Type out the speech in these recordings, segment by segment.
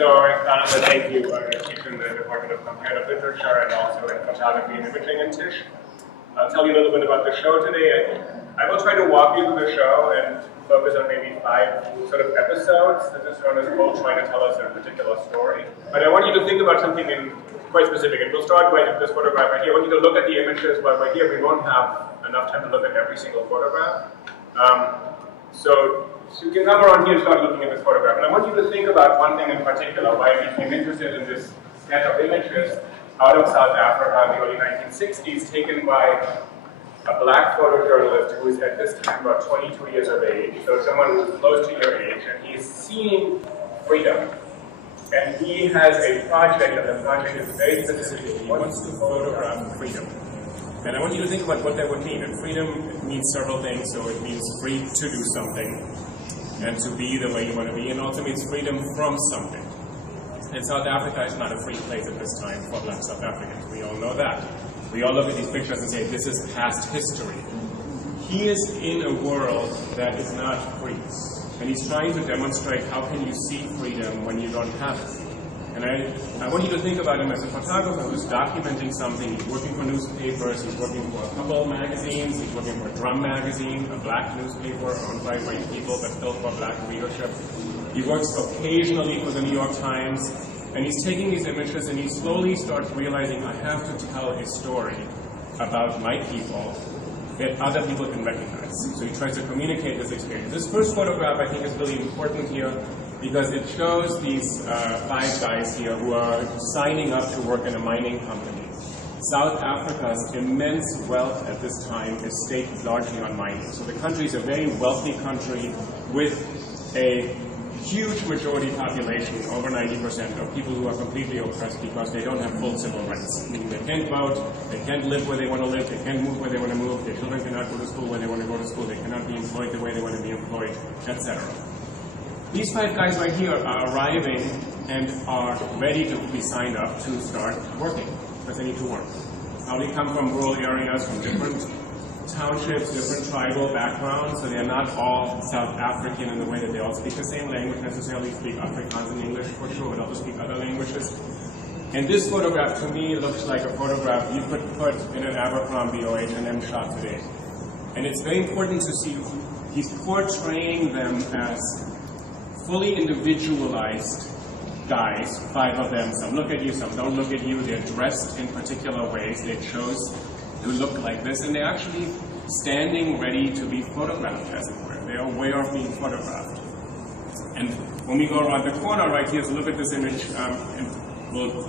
So thank you. I teach in the Department of Comparative Literature and also in Photography and Imaging in Tisch. I'll tell you a little bit about the show today. I will try to walk you through the show and focus on maybe 5 sort of episodes. This is Ernest Cole trying to tell us a particular story. But I want you to think about something quite specific. And we'll start with this photograph right here. I want you to look at the images, but right here we won't have enough time to look at every single photograph. So you can come around here and start looking at this photograph. And I want you to think about one thing in particular, why I became interested in this set of images out of South Africa in the early 1960s, taken by a black photojournalist who is at this time about 22 years of age, so someone who's close to your age, and he's seeing freedom. And he has a project, and the project is very specific. He wants to photograph freedom. And I want you to think about what that would mean. And freedom means several things. So it means free to do something and to be the way you want to be, and also means freedom from something. And South Africa is not a free place at this time for black South Africans. We all know that. We all look at these pictures and say, this is past history. He is in a world that is not free. And he's trying to demonstrate how can you see freedom when you don't have it. And I want you to think about him as a photographer who's documenting something. He's working for newspapers, he's working for a couple of magazines, he's working for Drum magazine, a black newspaper owned by white people but still for black readership. He works occasionally for the New York Times, and he's taking these images and he slowly starts realizing, I have to tell a story about my people that other people can recognize. So he tries to communicate this experience. This first photograph I think is really important here because it shows these 5 guys here who are signing up to work in a mining company. South Africa's immense wealth at this time is staked largely on mining. So the country is a very wealthy country with a huge majority population, over 90%, of people who are completely oppressed because they don't have full civil rights. Meaning they can't vote, they can't live where they want to live, they can't move where they want to move, their children cannot go to school where they want to go to school, they cannot be employed the way they want to be employed, etc. These 5 guys right here are arriving and are ready to be signed up to start working, because they need to work. Probably come from rural areas, from different townships, different tribal backgrounds, so they're not all South African in the way that they all speak the same language necessarily, speak Afrikaans and English for sure, but also speak other languages. And this photograph to me looks like a photograph you could put in an Abercrombie or H&M shop today. And it's very important to see he's portraying them as fully individualized guys, 5 of them. Some look at you, some don't look at you. They're dressed in particular ways. They chose to look like this, and they're actually standing ready to be photographed, as it were. They are aware of being photographed. And when we go around the corner right here, so look at this image, and we'll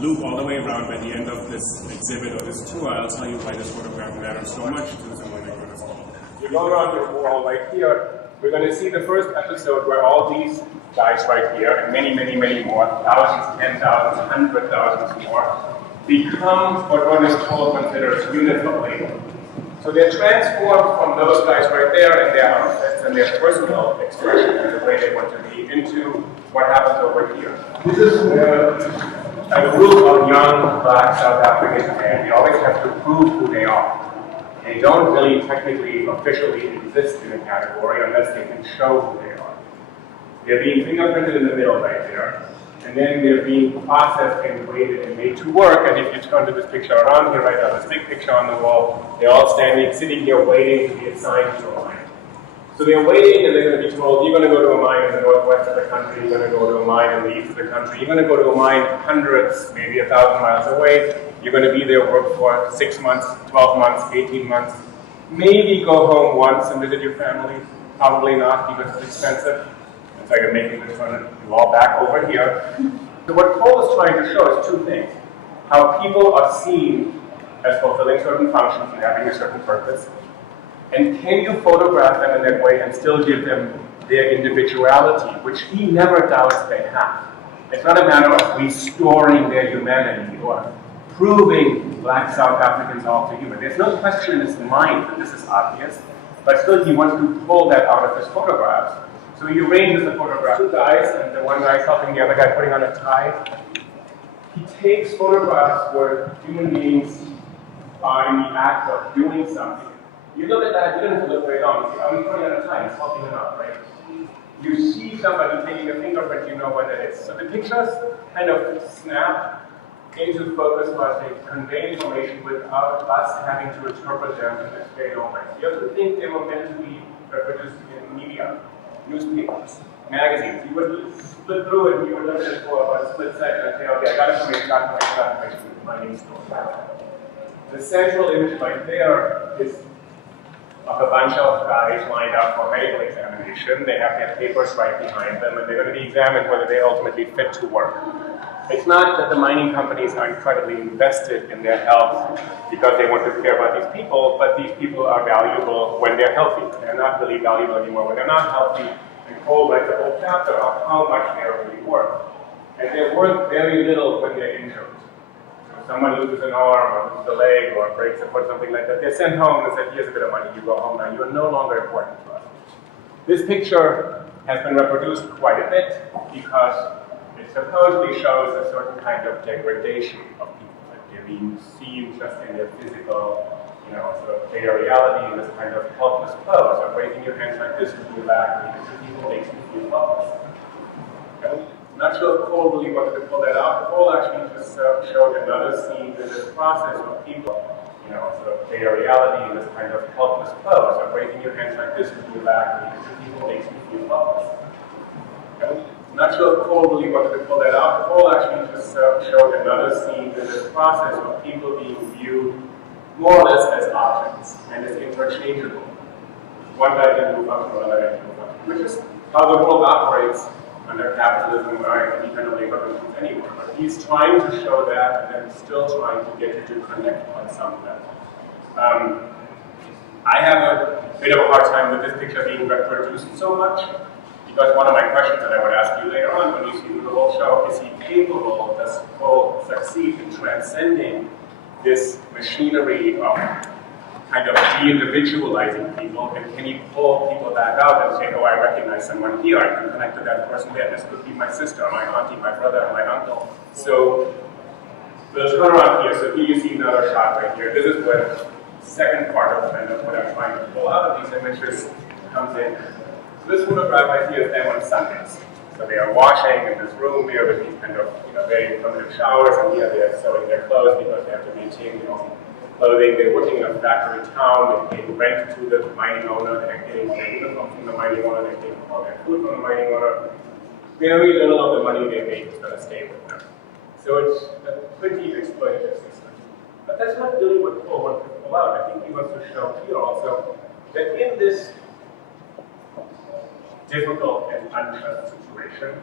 loop all the way around by the end of this exhibit or this tour. I'll tell you why this photograph matters so much to someone like Ernest Cole. If you go around the wall right here, we're going to see the first episode where all these guys right here, and many, many, many more, thousands, 10,000s, 100,000s more, become what Ernest Cole considers units of labor. So they're transformed from those guys right there and their outfits and their personal expression and the way they want to be into what happens over here. This is a group of young black South African men. They always have to prove who they are. They don't really technically, officially exist in a category unless they can show who they are. They're being fingerprinted in the middle right there. And then they're being processed and graded and made to work. And if you turn to this picture around here right now, this big picture on the wall, they're all sitting here waiting to be assigned to a mine. So they're waiting and they're going to be told, you're going to go to a mine in the northwest of the country, you're going to go to a mine in the east of the country, you're going to go to a mine hundreds, maybe 1,000 miles away, you're going to be there, work for 6 months, 12 months, 18 months, maybe go home once and visit your family, probably not because it's expensive. It's like I'm making this one all back over here. So what Cole is trying to show is 2 things. How people are seen as fulfilling certain functions and having a certain purpose. And can you photograph them in that way and still give them their individuality, which he never doubts they have. It's not a matter of restoring their humanity or proving black South Africans all to human. There's no question in his mind that this is obvious, but still he wants to pull that out of his photographs. So he arranges the photograph. 2 guys, and the one guy's helping the other guy putting on a tie. He takes photographs where human beings are in the act of doing something. You look at that, you don't have to look very long. You see, he's putting on a tie, he's helping him out, right? you see somebody taking a fingerprint, you know what it is. So the pictures kind of snap into focus while they convey information without us having to interpret them in a very own way. You have to think they were meant to be reproduced in media, newspapers, magazines. You would flip through it and you would look at it for about a split second and say, okay, I got information, my name story. The central image right there is of a bunch of guys lined up for medical examination. They have their papers right behind them, and they're going to be examined whether they ultimately fit to work. It's not that the mining companies are incredibly invested in their health because they want to care about these people, but these people are valuable when they're healthy. They're not really valuable anymore when they're not healthy. And Cole writes a whole chapter of how much they're really worth. And they're worth very little when they're injured. Someone loses an arm or loses a leg or breaks a foot, something like that, they're sent home and said, here's a bit of money, you go home now, you are no longer important to us. This picture has been reproduced quite a bit because it supposedly shows a certain kind of degradation of people, like they're being seen just in their physical, sort of their reality in this kind of helpless pose of raising your hands like this with your back, people makes you feel helpless. Okay? Not sure if Cole really wanted to pull that out. Cole actually just showed another scene in this process of people, sort of their reality in this kind of helpless pose of raising your hands like this with your back, people makes you feel helpless. Okay? Not sure if Cole really wanted to pull that out. Cole actually just showed another scene in this process of people being viewed more or less as objects and as interchangeable. One guy can move up to another guy can move up, which is how the world operates under capitalism or any kind of labor relations anywhere. But he's trying to show that and then still trying to get you to connect on some level. I have a bit of a hard time with this picture being reproduced so much because one of my questions that I would ask you later on when you see the whole show, is he capable, does Cole succeed in transcending this machinery of kind of de-individualizing people, and can you pull people back out and say, oh, I recognize someone here, I can connect to that person there, this could be my sister, my auntie, my brother, my uncle. So we'll turn around here. So here you see another shot right here. This is where the second part of what I'm trying to pull out of these images comes in. So this photograph right here is them on Sundays. So they are washing in this room here with these kind of very primitive showers, and here they are sewing their clothes because they have to maintain their own clothing. They're working in a factory town, they're paying rent to the mining owner, they're getting their uniform from the mining owner, they're getting all their food from the mining owner. Very little of the money they make is going to stay with them. So it's a pretty exploitative system. But that's not really what Cole wants to pull out. I think he wants to show here also that in this difficult and unjust situation,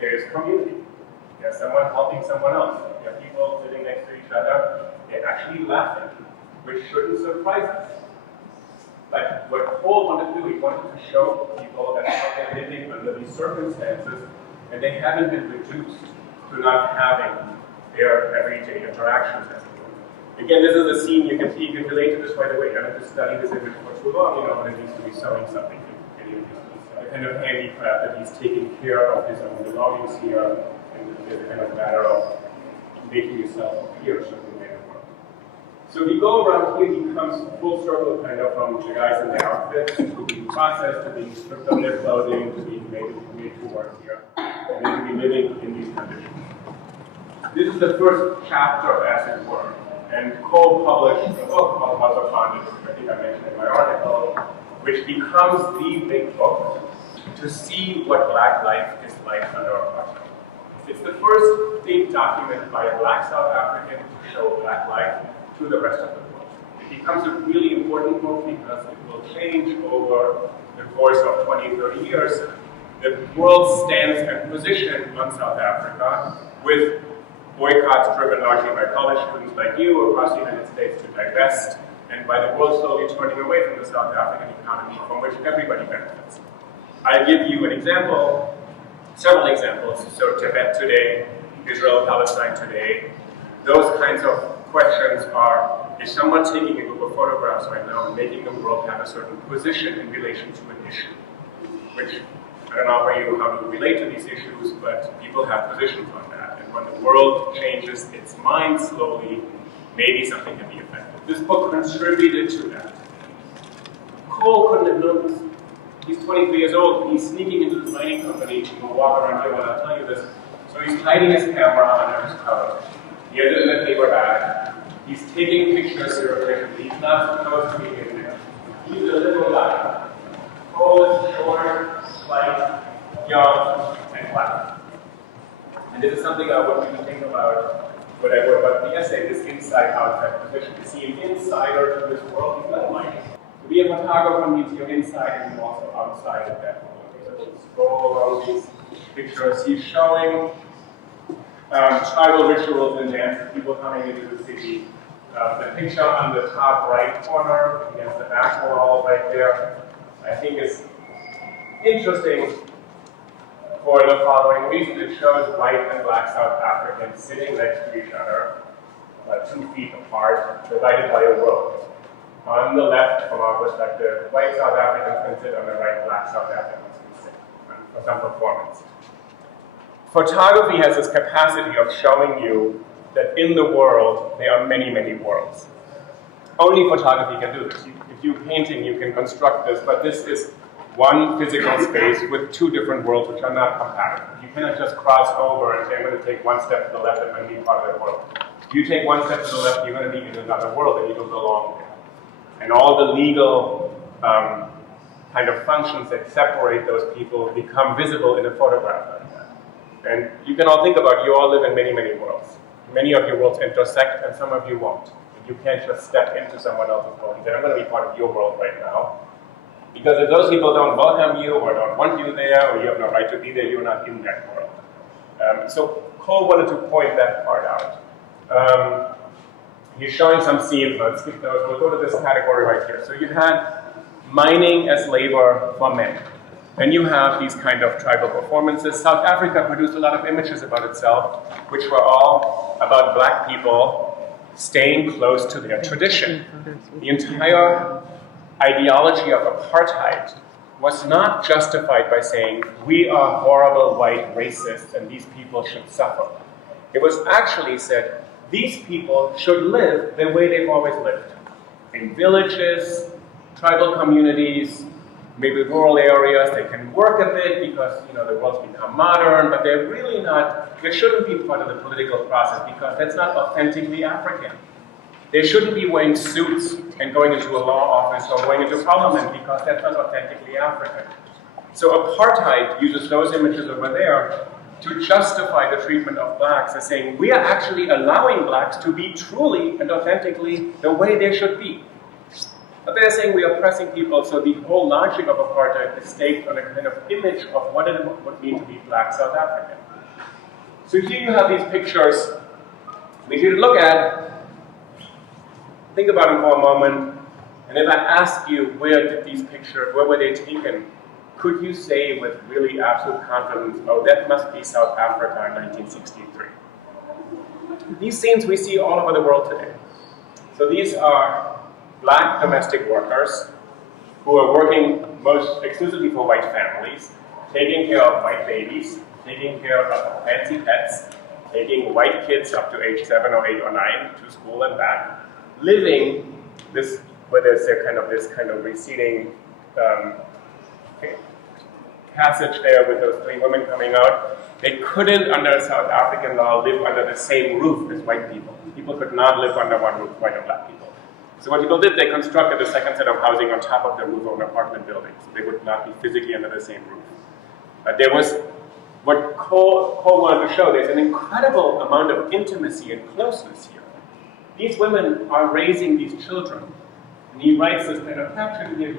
there is community. There's someone helping someone else. You have people sitting next to each other. They're actually laughing, which shouldn't surprise us. But what Cole wanted to do, he wanted to show people that how they're living under these circumstances, and they haven't been reduced to not having their everyday interactions as it were. Again, this is a scene you can see, you can relate to this right away. You don't have to study this image for too long, when it needs to be sewing something. The kind of handicraft that he's taking care of his own belongings here, and the kind of matter of making yourself appear a certain way in the world. So if you go around here, he comes full circle kind of from the guys in their outfits to being processed, to being stripped of their clothing, to being made to work here, and then to be living in these conditions. This is the first chapter of As It Were, and Cole published a book called House of Bondage, which I think I mentioned in my article, which becomes the big book to see what Black life is like under apartheid. It's the first big document by a Black South African to show Black life to the rest of the world. It becomes a really important book because it will change over the course of 20, 30 years the world's stance and position on South Africa, with boycotts driven largely by college students like you across the United States to divest, and by the world slowly turning away from the South African economy from which everybody benefits. I'll give you an example, several examples. So Tibet today, Israel, Palestine today, those kinds of questions are, is someone taking a group of photographs right now and making the world have a certain position in relation to an issue? Which, I don't know for you how to relate to these issues, but people have positions on that. And when the world changes its mind slowly, maybe something can be affected. This book contributed to that. Cole couldn't have known this. He's 23 years old. He's sneaking into this mining company. He will walk around here when I'll tell you this. So he's hiding his camera under his coat. He has it in a paper bag. He's taking pictures surreptitiously. He's not supposed to be in there. He's a little guy. Tall, short, slight, young, and black. And this is something I want you to think about when I wrote about the essay, this inside-outside position. To see an insider to this world, he's not mining. To be a photographer means you're inside and you're also outside of that world. So just scroll along these pictures. He's showing tribal rituals and dances, people coming into the city. The picture on the top right corner against the back wall right there, I think is interesting for the following reason. It shows white and black South Africans sitting next to each other, 2 feet apart, divided by a road. On the left, from our perspective, white South Africans can sit, on the right, black South Africans can sit for some performance. Photography has this capacity of showing you that in the world, there are many, many worlds. Only photography can do this. If you're painting, you can construct this, but this is one physical space with 2 different worlds which are not compatible. You cannot just cross over and say, I'm going to take 1 step to the left and I'm going to be part of that world. If you take 1 step to the left, you're going to be in another world and you don't belong there. And all the legal kind of functions that separate those people become visible in a photograph like that. And you can all think about, you all live in many, many worlds. Many of your worlds intersect and some of you won't. You can't just step into someone else's world and say, I'm going to be part of your world right now. Because if those people don't welcome you or don't want you there or you have no right to be there, you're not in that world. So Cole wanted to point that part out. He's showing some scenes. Let's skip those. We'll go to this category right here. So you had mining as labor for men. And you have these kind of tribal performances. South Africa produced a lot of images about itself, which were all about black people staying close to their tradition. The entire ideology of apartheid was not justified by saying, we are horrible white racists and these people should suffer. It was actually said, these people should live the way they've always lived. In villages, tribal communities, maybe rural areas. They can work a bit because the world's become modern, but they're really not, they shouldn't be part of the political process because that's not authentically African. They shouldn't be wearing suits and going into a law office or going into parliament because that's not authentically African. So apartheid uses those images over there to justify the treatment of blacks as saying, we are actually allowing blacks to be truly and authentically the way they should be. But they're saying we are oppressing people, so the whole logic of apartheid is staked on a kind of image of what it would mean to be black South African. So here you have these pictures we should look at. Think about them for a moment, and if I ask you where were they taken, could you say with really absolute confidence, oh, that must be South Africa in 1963? These scenes we see all over the world today. So these are black domestic workers who are working most exclusively for white families, taking care of white babies, taking care of fancy pets, taking white kids up to age 7 or 8 or 9 to school and back, living this, where there's this kind of receding passage there with those 3 women coming out. They couldn't, under South African law, live under the same roof as white people. People could not live under one roof, white and black people. So what people did, they constructed a second set of housing on top of the roof of an apartment building, so they would not be physically under the same roof. There was, what Cole wanted to show, there's an incredible amount of intimacy and closeness here. These women are raising these children. And he writes this kind of caption here,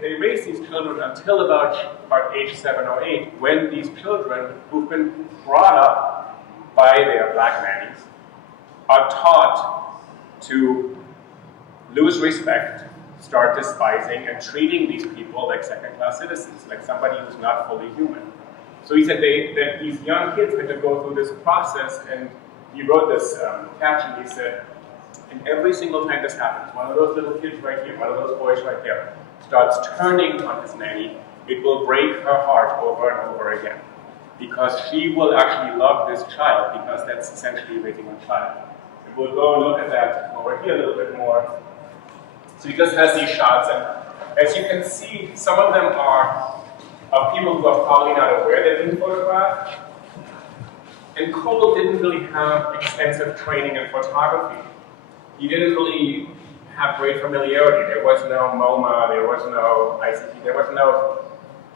they raise these children until about age 7 or 8, when these children, who've been brought up by their black nannies, are taught to lose respect, start despising, and treating these people like second-class citizens, like somebody who's not fully human. So he said that these young kids had to go through this process, and he wrote this caption, he said, and every single time this happens, one of those little kids right here, one of those boys right there, starts turning on his nanny, it will break her heart over and over again. Because she will actually love this child, because that's essentially raising a child. And we'll go and look at that over here a little bit more. So he just has these shots, and As you can see, some of them are of people who are probably not aware they're being photographed. And Cole didn't really have extensive training in photography. He didn't really have great familiarity. There was no MoMA, there was no ICT, there was no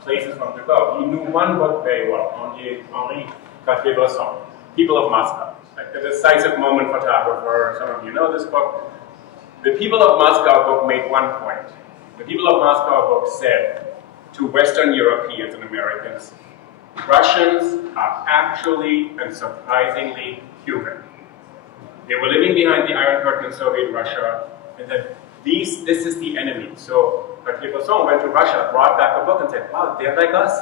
places for him to go. He knew one book very well, Henri Cartier-Bresson, People of Moscow. Like the decisive moment photographer, some of you know this book. The People of Moscow book made one point. The People of Moscow book said to Western Europeans and Americans, Russians are actually and surprisingly human. They were living behind the Iron Curtain in Soviet Russia, and that this is the enemy. So Cartier-Bresson went to Russia, brought back a book and said, wow, they're like us.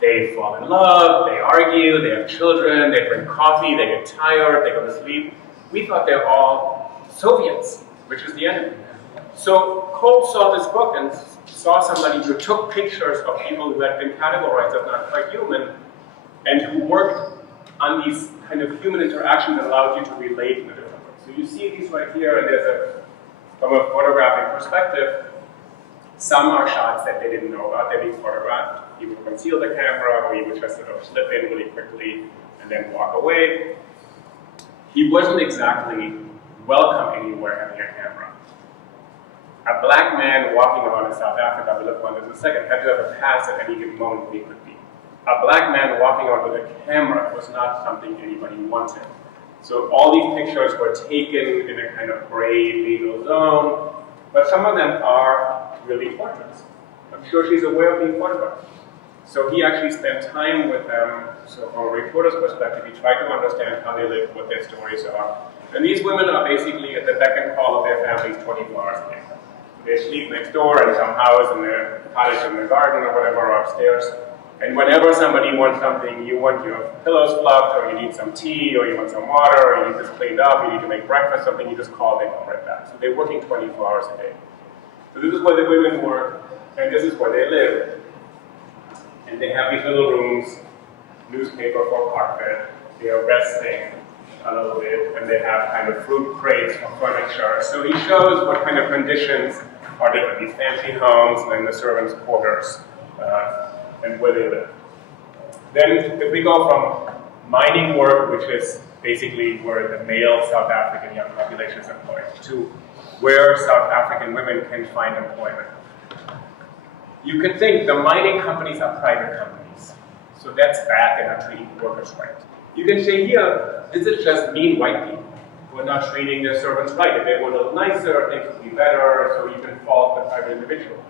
They fall in love, they argue, they have children, they drink coffee, they get tired, they go to sleep. We thought they're all Soviets, which is the enemy. So Cole saw this book and saw somebody who took pictures of people who had been categorized as not quite human, and who worked on these kind of human interactions that allowed you to relate in a different way. So you see these right here, and from a photographic perspective, some are shots that they didn't know about, they're being photographed. He would conceal the camera, or he would just sort of slip in really quickly and then walk away. He wasn't exactly welcome anywhere having a camera. A black man walking around in South Africa, we'll look on this in a second, had to have a pass at any given moment when he could be. A black man walking around with a camera was not something anybody wanted. So all these pictures were taken in a kind of gray legal zone, but some of them are really portraits. I'm sure she's aware of being photographed. So he actually spent time with them. So from a reporter's perspective, he tried to understand how they live, what their stories are. And these women are basically at the beck and call of their families 24 hours a day. They sleep next door in some house, in their cottage in the garden or whatever, or upstairs. And whenever somebody wants something, you want your pillows fluffed, or you need some tea, or you want some water, or you need this cleaned up, you need to make breakfast, something, you just call, they come right back. So they're working 24 hours a day. So this is where the women work, and this is where they live. And they have these little rooms, newspaper for carpet, they are resting a little bit, and they have kind of fruit crates for furniture. So he shows what kind of conditions are different, these fancy homes, and then the servants' quarters, and where they live. Then if we go from mining work, which is basically where the male South African young population is employed, to where South African women can find employment. You can think the mining companies are private companies, so that's bad, they're not treating workers right. You can say here, this is just mean white people who are not treating their servants right. If they were a little nicer, things would be better, so you can fault the private individual.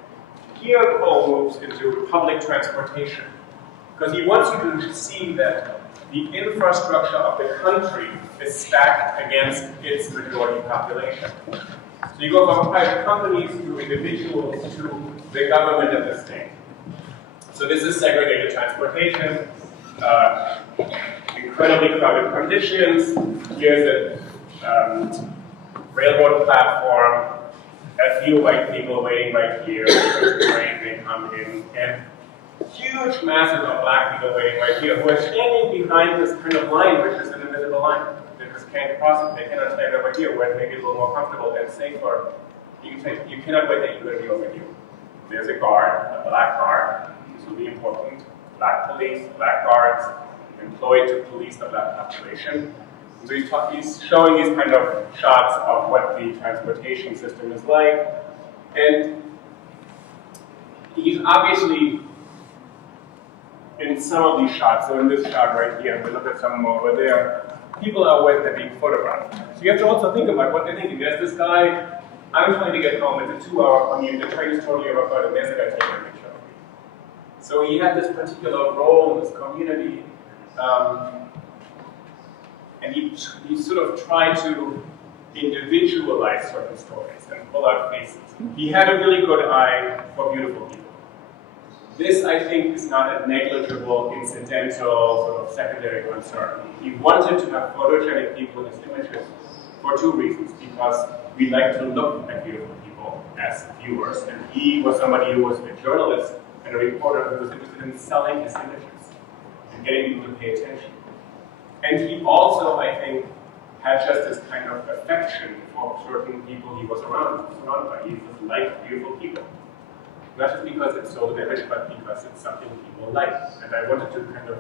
Here, Cole moves into public transportation, because he wants you to see that the infrastructure of the country is stacked against its majority population. So you go from private companies to individuals to the government of the state. So this is segregated transportation, incredibly crowded conditions. Here's a railroad platform, a few white people waiting right here, they come in, and huge masses of black people waiting right here who are standing behind this kind of line, which is an invisible line. They just can't cross it. They cannot stand over here where it makes it a little more comfortable and safer. You cannot wait that you're going to be over here. There's a guard, a black guard. This will be important. Black police, black guards, employed to police the black population. So he's showing these kind of shots of what the transportation system is like. And he's obviously, in some of these shots, so in this shot right here, and we look at some more over there, people are aware they're being photographed. So you have to also think about what they're thinking. There's this guy, I'm trying to get home, it's a 2-hour commute, the train is totally overcrowded, and there's a guy taking a picture of me. So he had this particular role in this community, and he sort of tried to individualize certain stories and pull out faces. He had a really good eye for beautiful people. This, I think, is not a negligible, incidental, sort of secondary concern. He wanted to have photogenic people in his images for 2 reasons. Because we like to look at beautiful people as viewers, and he was somebody who was a journalist and a reporter who was interested in selling his images and getting people to pay attention. And he also, I think, had just this kind of affection for certain people he was surrounded by. He just liked beautiful people. Not just because it's so lavish, but because it's something people like. And I wanted to kind of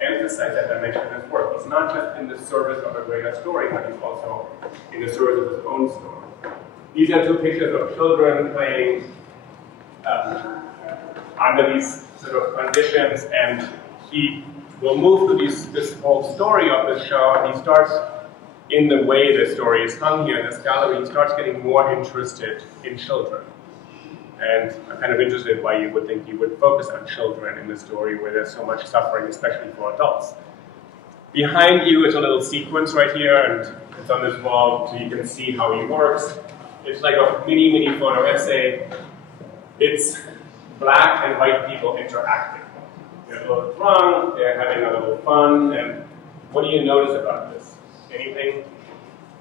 emphasize that dimension in his work. He's not just in the service of a greater story, but he's also in the service of his own story. These are two pictures of children playing under these sort of conditions, and he will move to this whole story of the show, and he starts, in the way the story is hung here in this gallery, he starts getting more interested in children. And I'm kind of interested in why you would think you would focus on children in the story where there's so much suffering, especially for adults. Behind you is a little sequence right here, and it's on this wall so you can see how he works. It's like a mini photo essay. It's black and white people interacting. They're a little drunk, they're having a little fun, and what do you notice about this? Anything?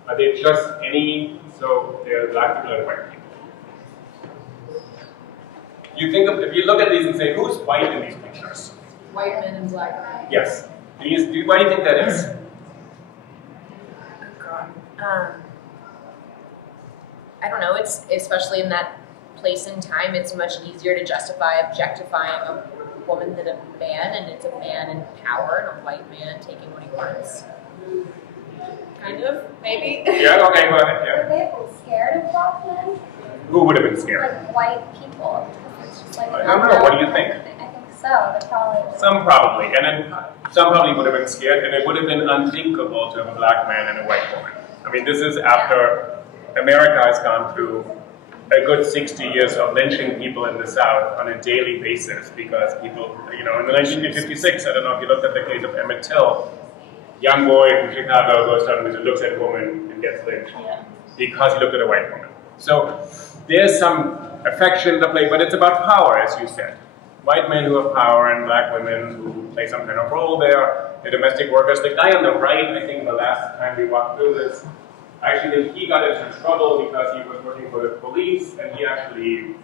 Are they just any, so they're black people and white people? You think of, if you look at these and say, who's white in these pictures? White men and black men. Yes. Why do you think that is? Oh God. I don't know. It's especially in that place and time. It's much easier to justify objectifying a woman than a man, and it's a man in power and a white man taking what he wants. Kind of, maybe. Yeah. Okay. Go ahead. Yeah. Would they have been scared of black men? Who would have been scared? Like white people. It's just like I don't know. What do you think? I think so. They're probably. Some probably, and then some probably would have been scared, and it would have been unthinkable to have a black man and a white woman. I mean, this is after America has gone through a good 60 years of lynching people in the South on a daily basis because people, in 1956, I don't know if you looked at the case of Emmett Till, young boy from Chicago goes down and looks at a woman and gets lynched because he looked at a white woman. So there's some affection in the play, but it's about power, as you said. White men who have power and black women who play some kind of role there, the domestic workers. The guy on the right, I think the last time we walked through this, actually he got into trouble because he was working for the police and he actually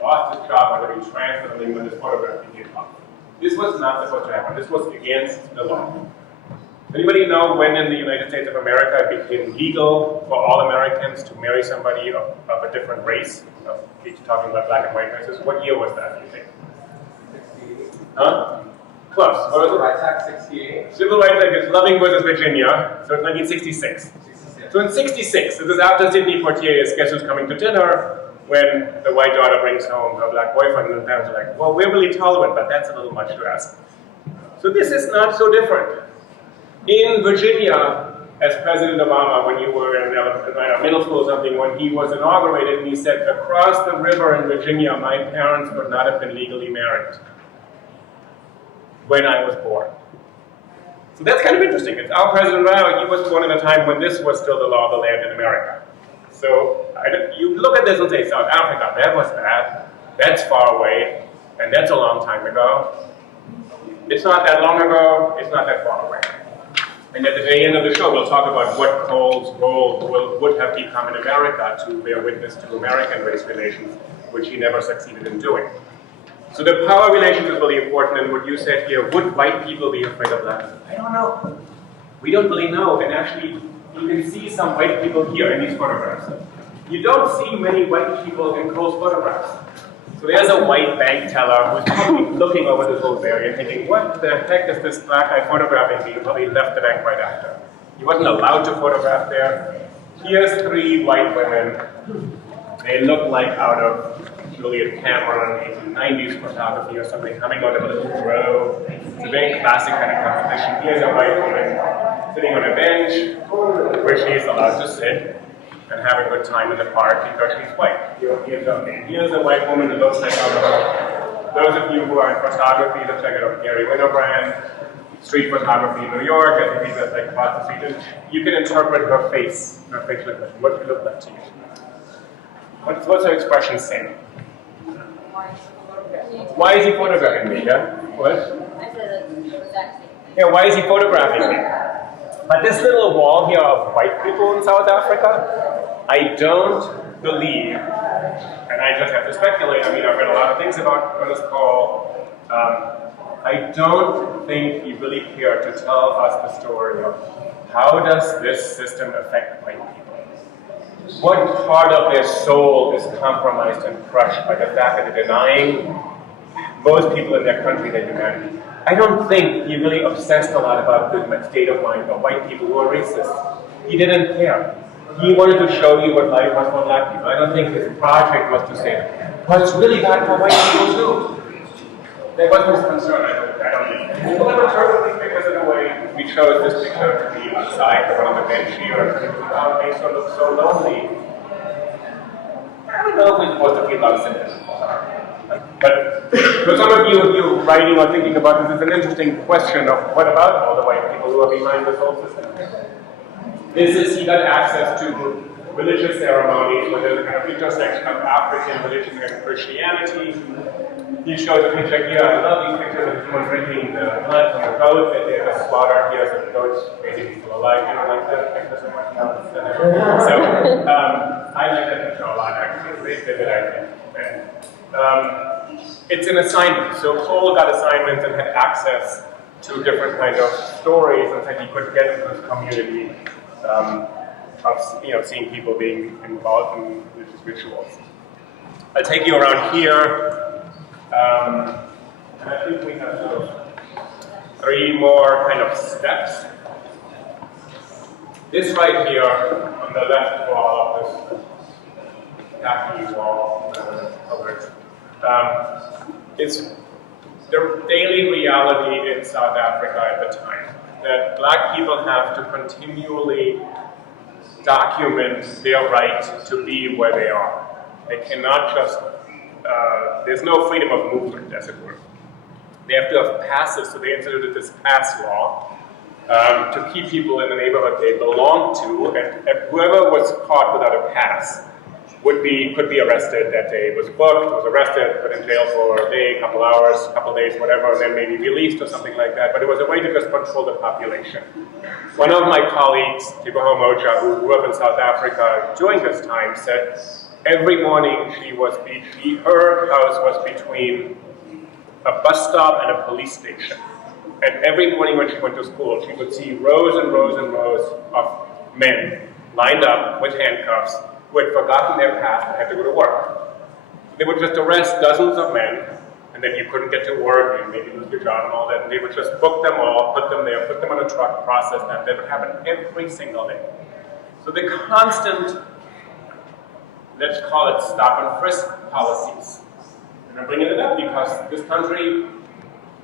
lost his job or he transferred something when this photograph became public. This was not supposed to happen. This was against the law. Anybody know when in the United States of America it became legal for all Americans to marry somebody of a different race? We're talking about black and white races. What year was that, do you think? 68. Huh? Close. What was Civil it? Rights Act 68. Civil Rights Act is Loving versus Virginia, so it's 1966. 66. So in 66, this is after Sidney Poitier's Guess Who's Coming to Dinner, when the white daughter brings home her black boyfriend, and the parents are like, well, we're really tolerant, but that's a little much to ask. So this is not so different. In Virginia, as President Obama, when you were in middle school or something, when he was inaugurated, and he said, across the river in Virginia, my parents could not have been legally married when I was born. So that's kind of interesting. It's our president now, he was born at a time when this was still the law of the land in America. So you look at this and say, South Africa, that was bad. That's far away, and that's a long time ago. It's not that long ago, it's not that far away. And at the very end of the show, we'll talk about what Cole's role would have become in America to bear witness to American race relations, which he never succeeded in doing. So the power relations is really important, and what you said here, would white people be afraid of black people? I don't know. We don't really know, and actually, you can see some white people here in these photographs. You don't see many white people in Cole's photographs. So there's a white bank teller who's probably looking over this whole area thinking, what the heck is this black guy photographing me? He probably left the bank right after. He wasn't allowed to photograph there. Here's 3 white women. They look like out of Juliet Cameron 1890s photography or something, coming out of a little grove. It's a very classic kind of composition. Here's a white woman sitting on a bench where she's allowed to sit and have a good time in the park because she's white. Here's a white woman who looks like out of, those of you who are in photography, looks like out of Gary Winogrand, street photography in New York, I think that's like across the street. You can interpret her face, her facial expression. What does she look like to you? What's her expression saying? Why is he photographing me? Yeah? What? I said the exact same thing. Yeah, why is he photographing me? But this little wall here of white people in South Africa, I don't believe, and I just have to speculate, I mean, I've read a lot of things about Ernest Cole, I don't don't think he really cared to tell us the story of how does this system affect white people. What part of their soul is compromised and crushed by the fact that they're denying most people in their country their humanity. I don't think he really obsessed a lot about the state of mind of white people who are racist. He didn't care. He wanted to show you what life was for black people. I don't think his project was to say, what's really bad for white people too. That wasn't his concern, I don't think. People never took these pictures in a way. We chose this picture to be outside or on the bench here, and it makes her look so lonely. I don't know if we're supposed to feel love sympathy. But for some of you writing or thinking about this, is an interesting question of what about all the white people who are behind this whole system? This is, he got access to religious ceremonies where there's a kind of intersection of African religion and Christianity. He shows a picture here, I love these pictures of someone drinking the blood from the goat that they have slaughtered here, so the goats basically still alive. You don't like that picture so much? So, I like that picture a lot actually, it's very vivid I think. And, it's an assignment, so Cole got assignments and had access to different kinds of stories, and so he could get into this community of seeing people being involved in religious rituals. I'll take you around here. And I think we have sort of 3 more kind of steps. This right here on the left wall of this khaki wall is the daily reality in South Africa at the time. That black people have to continually document their right to be where they are. They cannot just there's no freedom of movement, as it were. They have to have passes, so they instituted this pass law to keep people in the neighborhood they belong to, and whoever was caught without a pass could be arrested that day. Was booked, was arrested, put in jail for a day, couple hours, couple days, whatever, and then maybe released or something like that. But it was a way to just control the population. One of my colleagues, Tiboho Moja, who grew up in South Africa during this time, said every morning her house was between a bus stop and a police station. And every morning when she went to school, she would see rows and rows and rows of men lined up with handcuffs who had forgotten their pass and had to go to work. They would just arrest dozens of men, and then you couldn't get to work, and maybe lose your job and all that, and they would just book them all, put them there, put them on a truck, process them. That would happen every single day. So the constant, let's call it stop and frisk policies. And I'm bringing it up because this country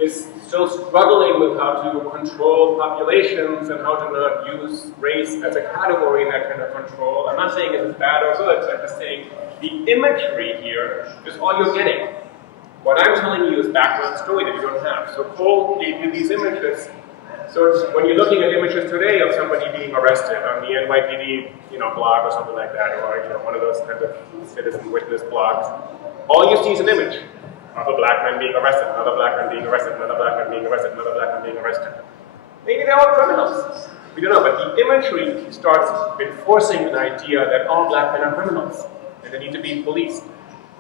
is still struggling with how to control populations and how to not use race as a category in that kind of control. I'm not saying it's bad or good, I'm just saying the imagery here is all you're getting. What I'm telling you is background story that you don't have. So Cole gave you these images. So it's, when you're looking at images today of somebody being arrested on the NYPD, blog or something like that, or one of those kinds of citizen witness blogs, all you see is an image of a black man being arrested, another black man being arrested, another black man being arrested, another black man being arrested. Maybe they're all criminals. We don't know, but the imagery starts enforcing an idea that all black men are criminals and they need to be policed.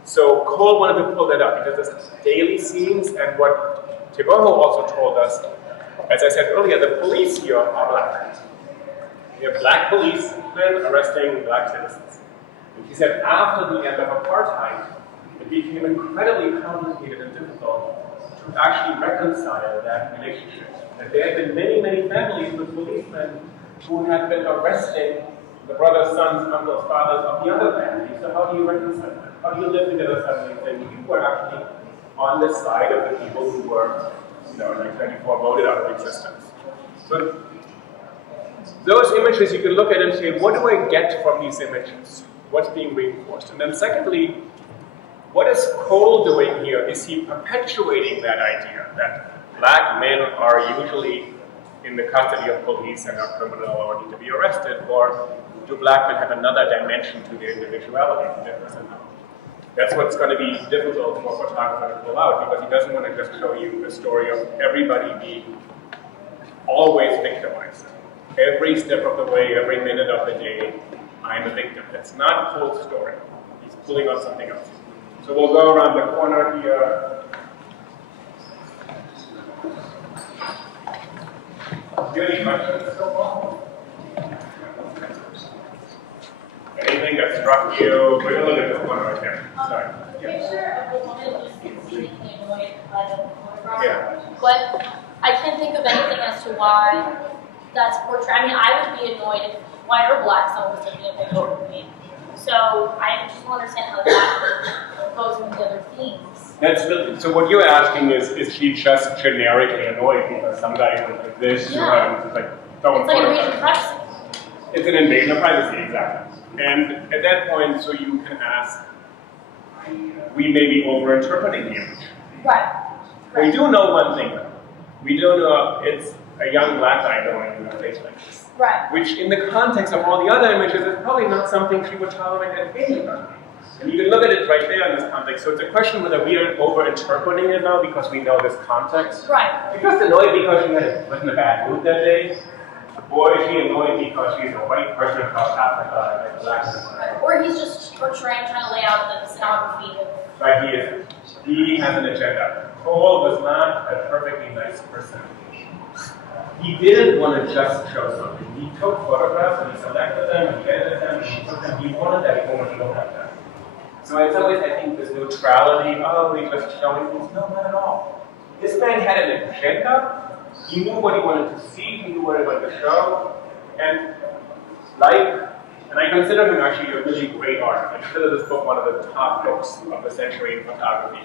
So Cole wanted to pull that up because there's daily scenes, and what Tiboho also told us, as I said earlier, the police here are black. We have black policemen arresting black citizens. And he said after the end of apartheid, it became incredibly complicated and difficult to actually reconcile that relationship. And there had been many, many families with policemen who had been arresting the brothers, sons, uncles, fathers of the other families. So how do you reconcile that? How do you live together suddenly and you were actually on the side of the people who were, in 1994 voted out of existence? So those images you can look at and say, what do I get from these images? What's being reinforced? And then secondly, what is Cole doing here? Is he perpetuating that idea that black men are usually in the custody of police and are criminal or need to be arrested? Or do black men have another dimension to their individuality? That's what's going to be difficult for a photographer to pull out, because he doesn't want to just show you the story of everybody being always victimized. Every step of the way, every minute of the day, I'm a victim. That's not Cole's story. He's pulling out something else. So we'll go around the corner here. you have any questions so far? Anything that struck you? We're gonna look at this one right there. Sorry. The picture of the woman just exceedingly annoyed by the photograph. Yeah. But I can't think of anything as to why that's portrayed. I mean, I would be annoyed if white or black someone was taking a picture of me. So I just don't understand how that goes with the other themes. That's really, so what you're asking is she just generically annoyed because some guy went like this to her and it's like, don't It's like photograph. invasion of privacy. It's an invasion of privacy, exactly. And at that point, so you can ask, we may be over-interpreting the image. Right. We do know one thing though. We do know it's a young black guy going in a face like this. Right. Which in the context of all the other images is probably not something she would tolerate at any time. And you can look at it right there in this context. So it's a question whether we are over-interpreting it now because we know this context. Right. She's just annoyed because she was in a bad mood that day. Or is she annoyed because she's a white person from South Africa and a black person? Right. Or he's just portraying, trying to lay out the stenography of. Right, he is. He has an agenda. Cole was not a perfectly nice person. He didn't want to just show something. He took photographs and he selected them and he edited them and he took them. He wanted that moment you don't have that. So it's always, I think, this neutrality, oh, he's just showing things. No, not at all. This man had an agenda. He knew what he wanted to see, he knew what he wanted to show. And I consider him actually a really great artist. I consider this book one of the top books of the century in photography.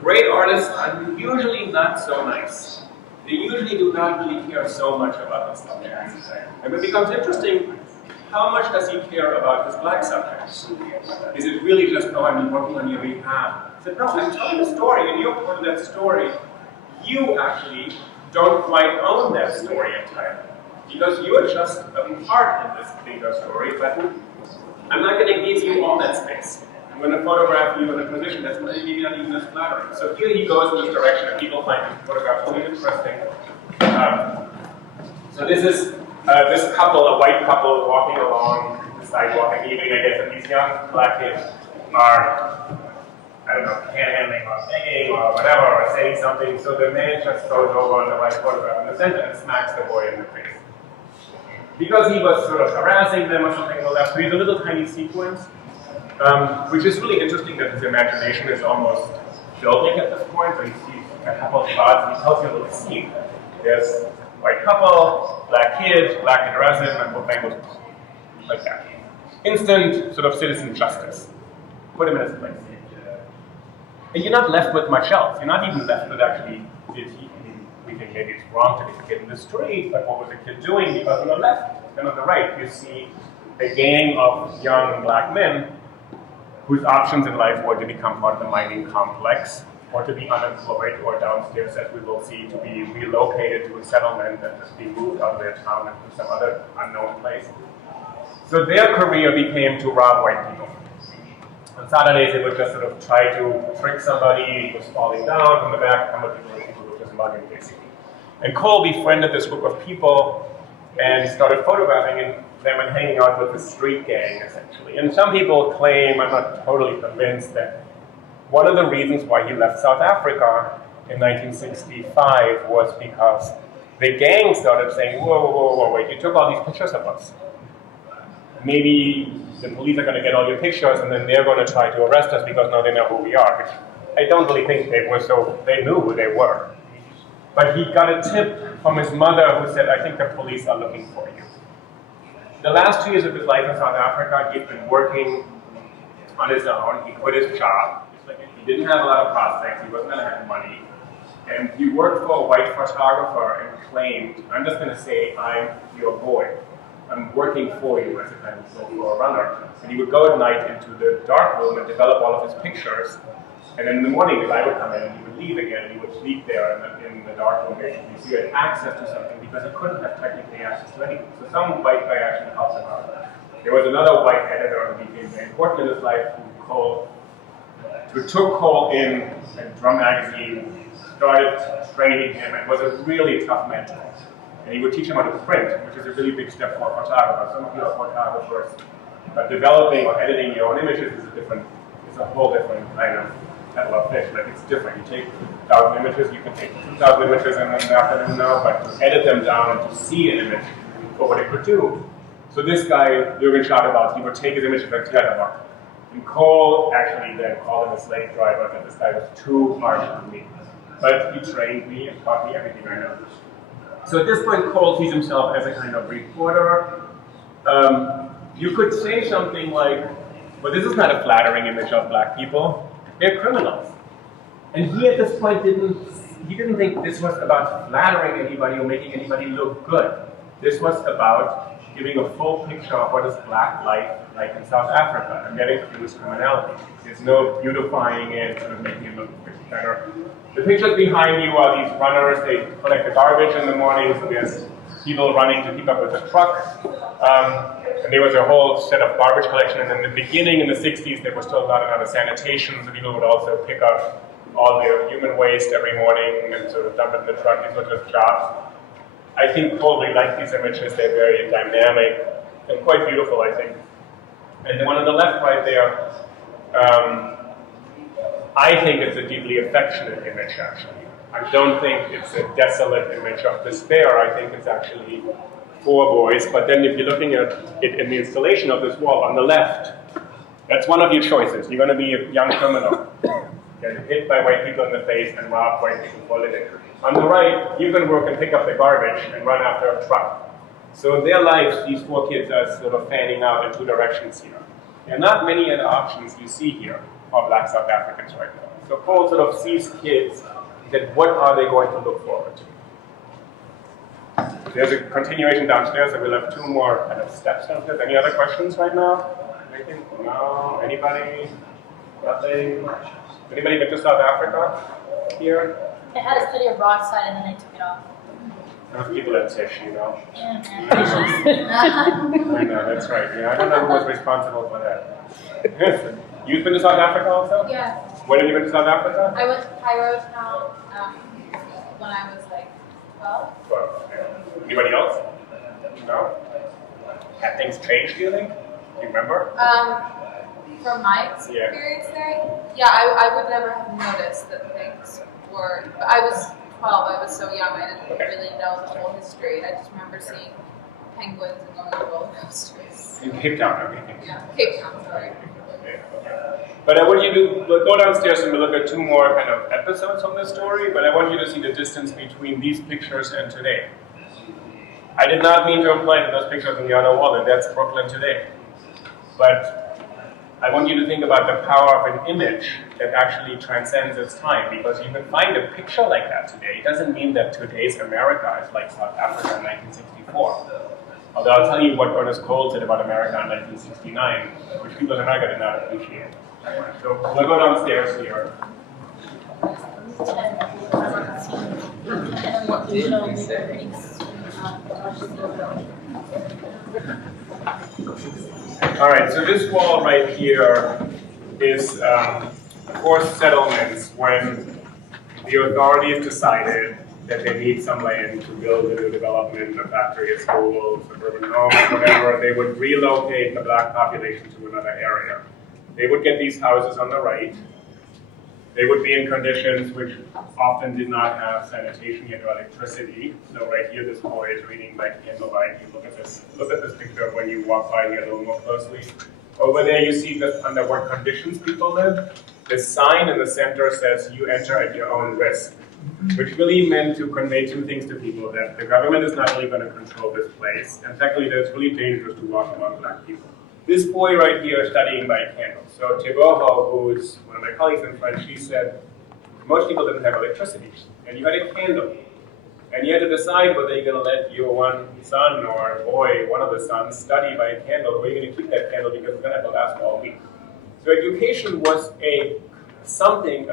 Great artists are usually not so nice. They usually do not really care so much about the subjects. And it becomes interesting, how much does he care about his black subjects? Is it really just, oh, I'm working on your behalf? He said, no, I'm telling a story, and you're part of that story. You actually don't quite own that story entirely. Because you are just a part in this bigger story, but I'm not going to give you all that space. I'm going to photograph you in a position that's maybe not even as flattering. So here he goes in this direction, and people find his photographs really interesting. So this is this couple, a white couple, walking along the sidewalk in the evening. I guess that these young black kids are, I don't know, panhandling or singing or whatever, or saying something. So the man just goes over on the right photograph in the center and smacks the boy in the face. Because he was sort of harassing them or something on the left. So he's a little tiny sequence, which is really interesting that his imagination is almost building at this point. So he sees a couple of shots and he tells you a little scene. There's white couple, black kid, black kid resident, and both angles like that. Instant sort of citizen justice. Put him in his place. And you're not left with much else. You're not even left with actually, we think maybe it's wrong to be a kid in the street, but what was the kid doing? Because on the left and on the right, you see a gang of young black men whose options in life were to become part of the mining complex, or to be unemployed, or downstairs, as we will see, to be relocated to a settlement and just be moved out of their town into some other unknown place. So their career became to rob white people. On Saturdays, they would just sort of try to trick somebody who was falling down from the back, and people were just mugging, basically. And Cole befriended this group of people and started photographing them and hanging out with the street gang, essentially. And some people claim, I'm not totally convinced, that one of the reasons why he left South Africa in 1965 was because the gang started saying, whoa, wait, you took all these pictures of us. Maybe the police are going to get all your pictures and then they're going to try to arrest us because now they know who we are, which I don't really think they were, so they knew who they were. But he got a tip from his mother who said, I think the police are looking for you. The last 2 years of his life in South Africa, he'd been working on his own. He quit his job. He didn't have a lot of prospects. He wasn't going to have money. And he worked for a white photographer and claimed, I'm just going to say, I'm your boy. I'm working for you as a kind of for a runner. And he would go at night into the dark room and develop all of his pictures. And then in the morning, the guy would come in and he would leave again. And he would sleep there in the dark room, basically. So he had access to something because he couldn't have technically access to anything. So some white guy actually helped him out. There was another white editor who became very important in his life who took Cole in at Drum Magazine, started training him, and was a really tough mentor. And he would teach him how to print, which is a really big step for a photographer. Some of you are photographers, but developing or editing your own images is a whole different kind of kettle of fish. Like, it's different. You take 1,000 images, you can take 2,000 images in an afternoon now, but to edit them down and to see an image for what it could do. So this guy, Jürgen Schaderwald, he would take his images and tear them up. And Cole actually then called him a slave driver, that this guy was too harsh on me. But he trained me and taught me everything I know. So at this point, Cole sees himself as a kind of reporter. You could say something like, well, this is not a flattering image of black people. They're criminals. And he at this point didn't think this was about flattering anybody or making anybody look good. This was about giving a full picture of what is black life like in South Africa, and that includes criminality. There's no beautifying it, sort of making it look better. The pictures behind you are these runners. They collect the garbage in the morning, so there's people running to keep up with the truck. And there was a whole set of garbage collection, and in the beginning, in the 60s, there was still not enough sanitation, so people would also pick up all their human waste every morning and sort of dump it in the truck. These were just jobs. I think Cole really liked these images. They're very dynamic and quite beautiful, I think. And the one on the left right there, I think it's a deeply affectionate image, actually. I don't think it's a desolate image of despair. I think it's actually 4 boys. But then if you're looking at it in the installation of this wall on the left, that's one of your choices. You're going to be a young criminal. Get hit by white people in the face and rob white people for a living. On the right, you can work and pick up the garbage and run after a truck. So in their lives, these 4 kids are sort of fanning out in 2 directions here. There are not many other options you see here for black South Africans right now. So Cole sort of sees kids, that what are they going to look forward to? There's a continuation downstairs, so we'll have 2 more kind of steps downstairs. Any other questions right now? Anything? No? Anybody? Nothing? Anybody been to South Africa here? I had a study abroad side and then I took it off. Those people at Tisch, you know. Yeah, I know, that's right. Yeah, I don't know who was responsible for that. You've been to South Africa also? Yeah. When have you been to South Africa? I went to Cairo town when I was like 12. 12. Yeah. Anybody else? No? Have things changed, do you think? Do you remember? From my experience there, yeah, I would never have noticed that things were. But I was 12. I was so young. I didn't really know the whole history. I just remember seeing penguins and going on roller coasters. In Cape Town, okay. Yeah, Cape Town. Sorry. Okay. But I want you to go downstairs and we'll look at 2 more kind of episodes on this story, but I want you to see the distance between these pictures and today. I did not mean to imply that those pictures on the other wall, that that's Brooklyn today. But I want you to think about the power of an image that actually transcends its time, because you can find a picture like that today. It doesn't mean that today's America is like South Africa in 1964. Although I'll tell you what Ernest Cole said about America in 1969, which people in America did not appreciate. So we'll go downstairs here. All right, so this wall right here is forced settlements when the authorities decided that they need some land to build a new development, a factory, a school, suburban home, whatever. They would relocate the black population to another area. They would get these houses on the right. They would be in conditions which often did not have sanitation yet or electricity. So right here, this boy is reading by candlelight. You look at this picture when you walk by here a little more closely. Over there, you see this under what conditions people live. This sign in the center says, "You enter at your own risk," which really meant to convey 2 things to people: that the government is not really going to control this place, and secondly, that it's really dangerous to walk among black people. This boy right here is studying by candle. So Teboho, who is one of my colleagues in French, she said, most people didn't have electricity, and you had a candle. And you had to decide whether you're going to let your one son or boy, one of the sons, study by a candle, or you're going to keep that candle because it's going to have to last all week. So education was a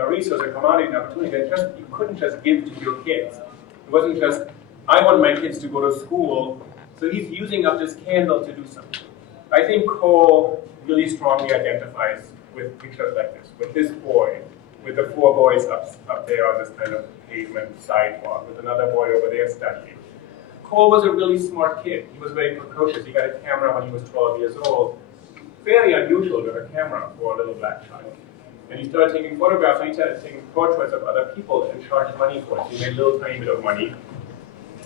resource, a commodity, an opportunity that you couldn't just give to your kids. It wasn't just, I want my kids to go to school, so he's using up this candle to do something. I think Cole really strongly identifies with pictures like this, with this boy, with the 4 boys up there on this kind of pavement sidewalk, with another boy over there studying. Cole was a really smart kid. He was very precocious. He got a camera when he was 12 years old. Very unusual to have a camera for a little black child. And he started taking photographs, and he started taking portraits of other people and charged money for it. He made a little tiny bit of money.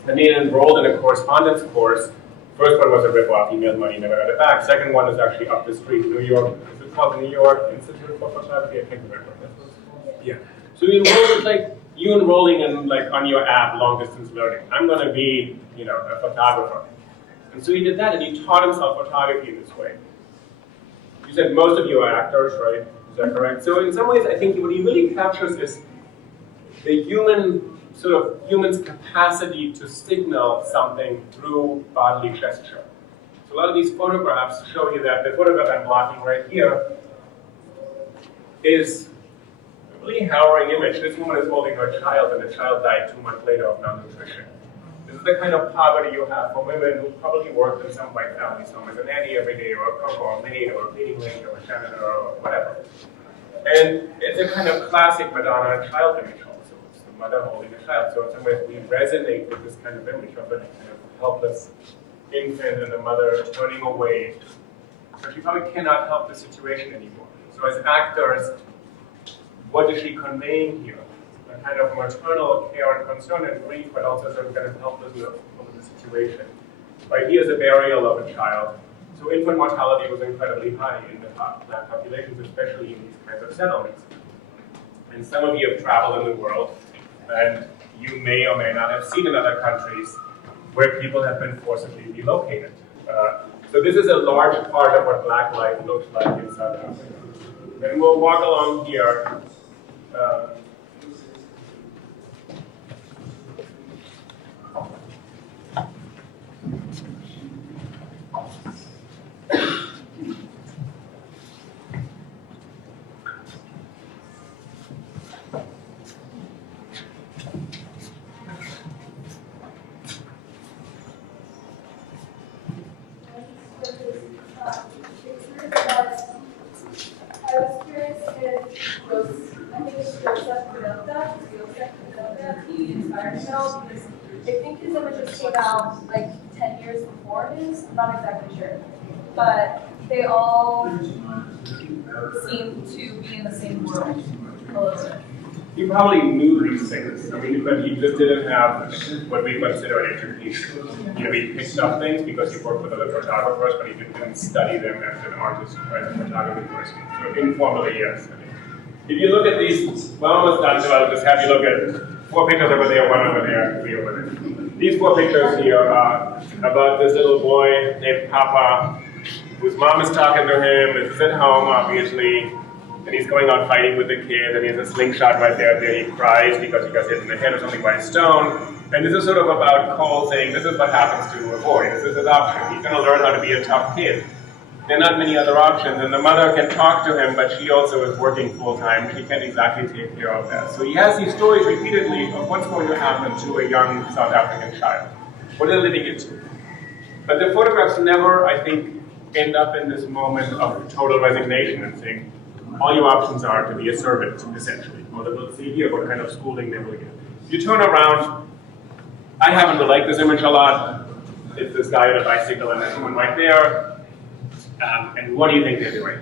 And he enrolled in a correspondence course. First one was a rip-off, he made money, never got it back. Second one is actually up the street, New York. Is it called the New York Institute for Photography? I can't remember. Yeah. So you enroll, it's like you enrolling in, like, on your app, long distance learning. I'm going to be, you know, a photographer. And so he did that, and he taught himself photography this way. You said most of you are actors, right? Is that correct? So in some ways, I think what he really captures is the human's capacity to signal something through bodily gesture. So a lot of these photographs show you that. The photograph I'm blocking right here is a really harrowing image. This woman is holding her child, and the child died 2 months later of malnutrition. This is the kind of poverty you have for women who probably worked in some white family's home as a nanny every day, or a cook, or a maid, or a cleaning lady, or a janitor, or whatever. And it's a kind of classic Madonna and child image also. It's the mother holding a child. So in some ways we resonate with this kind of image of a kind of helpless infant and the mother turning away. So she probably cannot help the situation anymore. So as actors, what is she conveying here? A kind of maternal care and concern and grief, but also some kind of helplessness over the situation. Right, here's a burial of a child. So infant mortality was incredibly high in the black populations, especially in these kinds of settlements. And some of you have traveled in the world, and you may or may not have seen in other countries where people have been forcibly relocated. So this is a large part of what black life looks like in South Africa. And we'll walk along here. I think his images came out like 10 years before his, I'm not exactly sure. But they all seem to be in the same world a little bit. He probably knew these things. I mean, but he just didn't have what we consider an education. You know, he picked up things because he worked with other photographers, but he didn't study them as an artist or as a photography person. So informally, yes. I mean, if you look at these, well, almost done, so I'll just have you look at 4 pictures over there, 1 over there, 3 over there. These 4 pictures here are about this little boy named Papa, whose mom is talking to him. This is at home, obviously. And he's going out fighting with the kid, and he has a slingshot right there, and then he cries because he got hit in the head or something by a stone. And this is sort of about Cole saying, this is what happens to a boy. This is his option. He's going to learn how to be a tough kid. There are not many other options, and the mother can talk to him, but she also is working full-time. She can't exactly take care of that. So he has these stories repeatedly of what's going to happen to a young South African child, what they're living into. But the photographs never, I think, end up in this moment of total resignation and saying, all your options are to be a servant, essentially. Or they will see here what kind of schooling they will get. If you turn around, I happen to like this image a lot. It's this guy on a bicycle and this one right there. And what do you think they're doing?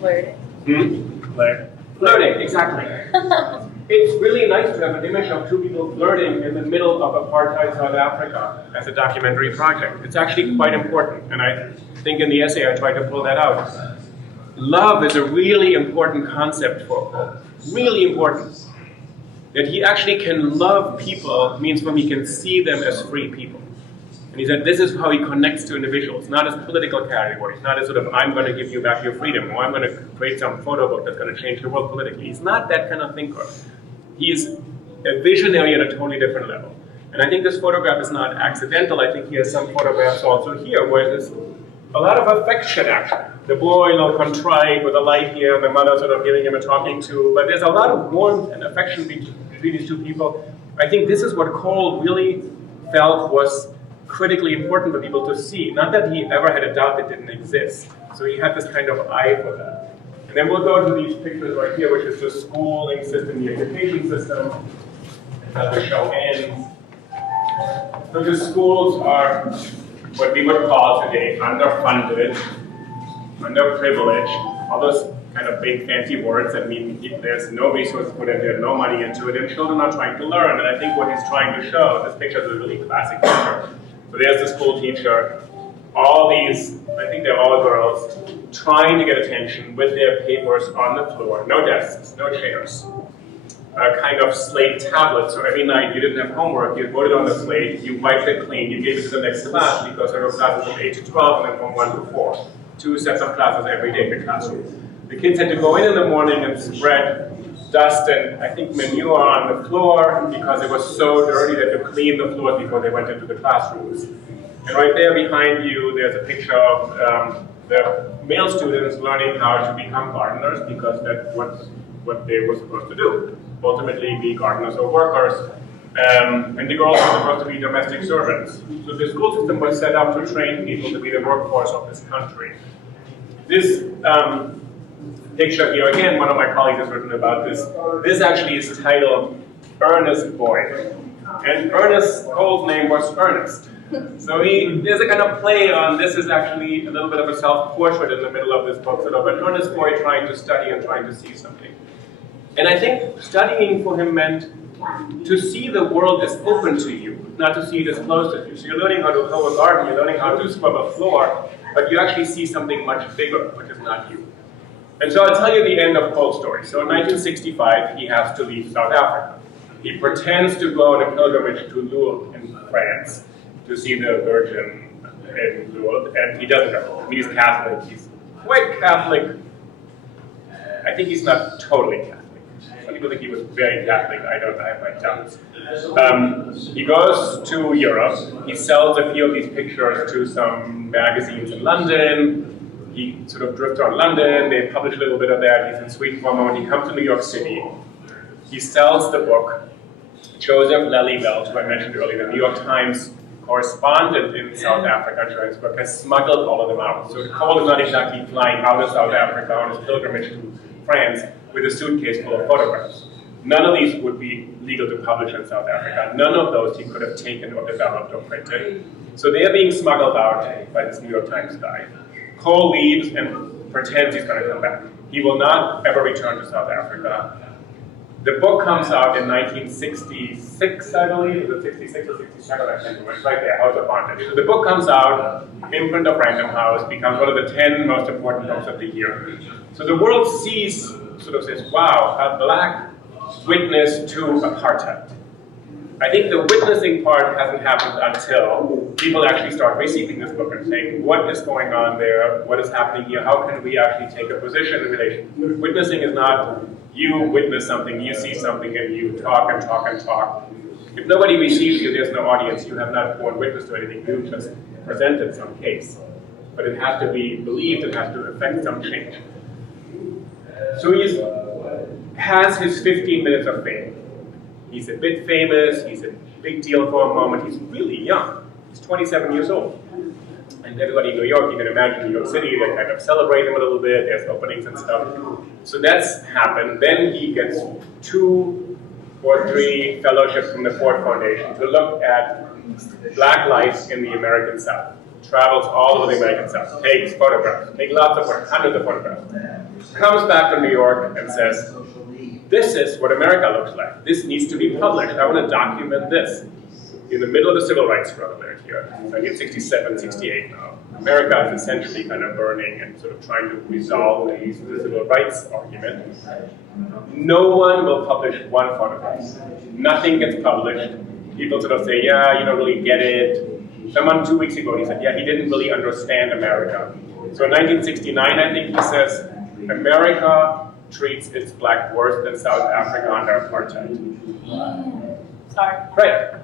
Flirting. Flirting, exactly. It's really nice to have an image of 2 people flirting in the middle of apartheid South Africa as a documentary project. It's actually quite important, and I think in the essay I tried to pull that out. Love is a really important concept for Cole. Really important. That he actually can love people means when he can see them as free people. And he said this is how he connects to individuals, not as political categories, not as sort of, I'm going to give you back your freedom, or I'm going to create some photo book that's going to change the world politically. He's not that kind of thinker. He's a visionary at a totally different level. And I think this photograph is not accidental. I think he has some photographs also here where there's a lot of affection, actually. The boy, a little contrite with a light here, the mother sort of giving him a talking to, but there's a lot of warmth and affection between these 2 people. I think this is what Cole really felt was critically important for people to see. Not that he ever had a doubt that didn't exist. So he had this kind of eye for that. And then we'll go to these pictures right here, which is the schooling system, the education system. As the show ends. So the schools are what we would call today underfunded, underprivileged. All those kind of big fancy words that mean there's no resources put in there, no money into it, and children are trying to learn. And I think what he's trying to show, this picture is a really classic picture. So there's the school teacher, all these, I think they're all girls, trying to get attention with their papers on the floor, no desks, no chairs. Kind of slate tablet, so every night you didn't have homework, you wrote it on the slate, you wiped it clean, you gave it to the next class because there were classes from 8 to 12 and then from 1 to 4. 2 sets of classes every day in the classroom. The kids had to go in the morning and spread dust and I think manure on the floor because it was so dirty that to clean the floors before they went into the classrooms. And right there behind you, there's a picture of the male students learning how to become gardeners because that's what they were supposed to do. Ultimately be gardeners or workers. And the girls were supposed to be domestic servants. So the school system was set up to train people to be the workforce of this country. This picture here, again, one of my colleagues has written about this. This actually is titled Ernest Boy. And Ernest Cole's name was Ernest. So there's a kind of play on this is actually a little bit of a self-portrait in the middle of this book, sort of an earnest boy trying to study and trying to see something. And I think studying for him meant to see the world as open to you, not to see it as closed to you. So you're learning how to hoe a garden, you're learning how to scrub a floor, but you actually see something much bigger, which is not you. And so I'll tell you the end of Cole's story. So in 1965, he has to leave South Africa. He pretends to go on a pilgrimage to Lourdes in France to see the Virgin in Lourdes, and he doesn't go. He's Catholic. He's quite Catholic. I think he's not totally Catholic. Some people think he was very Catholic. I have my doubts. He goes to Europe. He sells a few of these pictures to some magazines in London. He sort of drifts around London. They publish a little bit of that. He's in Sweden for a moment. He comes to New York City. He sells the book. Joseph Lelyveld, who I mentioned earlier, the New York Times correspondent in South Africa, Joanne's book, has smuggled all of them out. So Cole is not exactly flying out of South Africa on his pilgrimage to France with a suitcase full of photographs. None of these would be legal to publish in South Africa. None of those he could have taken or developed or printed. So they are being smuggled out by this New York Times guy. Cole leaves and pretends he's going to come back. He will not ever return to South Africa. The book comes out in 1966, I believe. Is it 66 or 67? I can't remember. It's right there, House of Bondage. So the book comes out, imprint of Random House, becomes one of the 10 most important books of the year. So the world sees, sort of says, wow, a black witness to apartheid. I think the witnessing part hasn't happened until people actually start receiving this book and saying, what is going on there? What is happening here? How can we actually take a position in relation? Witnessing is not you witness something, you see something, and you talk and talk and talk. If nobody receives you, there's no audience. You have not borne witness to anything. You just presented some case. But it has to be believed. It has to affect some change. So he has his 15 minutes of fame. He's a bit famous. He's a big deal for a moment. He's really young. He's 27 years old. And everybody in New York, you can imagine New York City, they kind of celebrate him a little bit. There's openings and stuff. So that's happened. Then he gets 2 or 3 fellowships from the Ford Foundation to look at black life in the American South. Travels all over the American South, takes photographs, takes lots of photographs, hundreds of photographs. Comes back to New York and says, this is what America looks like. This needs to be published. I want to document this. In the middle of the civil rights struggle there here, 1967, 68 now. America is essentially kind of burning and sort of trying to resolve the civil rights argument. No one will publish one photograph. Nothing gets published. People sort of say, yeah, you don't really get it. Someone 2 weeks ago, he said, yeah, he didn't really understand America. So in 1969, I think he says, America treats its black worse than South Africa under apartheid. Sorry. Right.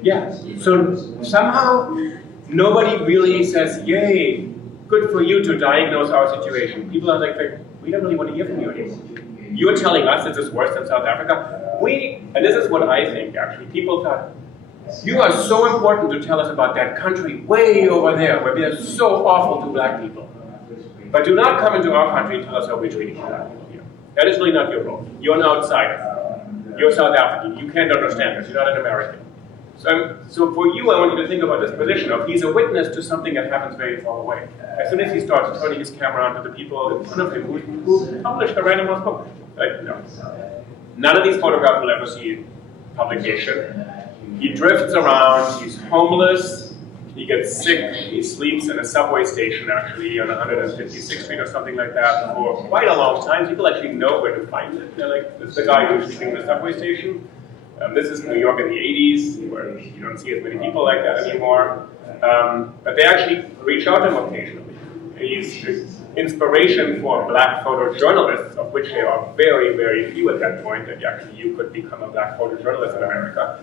Yeah, so somehow nobody really says, yay, good for you to diagnose our situation. People are like, we don't really want to hear from you anymore. You're telling us this is worse than South Africa. And this is what I think actually, people thought, you are so important to tell us about that country way over there where they're so awful to black people. But do not come into our country and tell us how we're treating black people here. That is really not your role. You're an outsider. You're South African. You can't understand this. You're not an American. So for you, I want you to think about this position of he's a witness to something that happens very far away. As soon as he starts turning his camera on to the people in front of him who published the randomized book, like, no. None of these photographs will ever see publication. He drifts around, he's homeless, he gets sick, he sleeps in a subway station actually on 156th Street or something like that for quite a long time. People actually know where to find it. They're like, it's the guy who's sleeping in the subway station. This is New York in the 80s, where you don't see as many people like that anymore. But they actually reach out to him occasionally. He's inspiration for black photojournalists, of which there are very, very few at that point, that actually you could become a black photojournalist in America.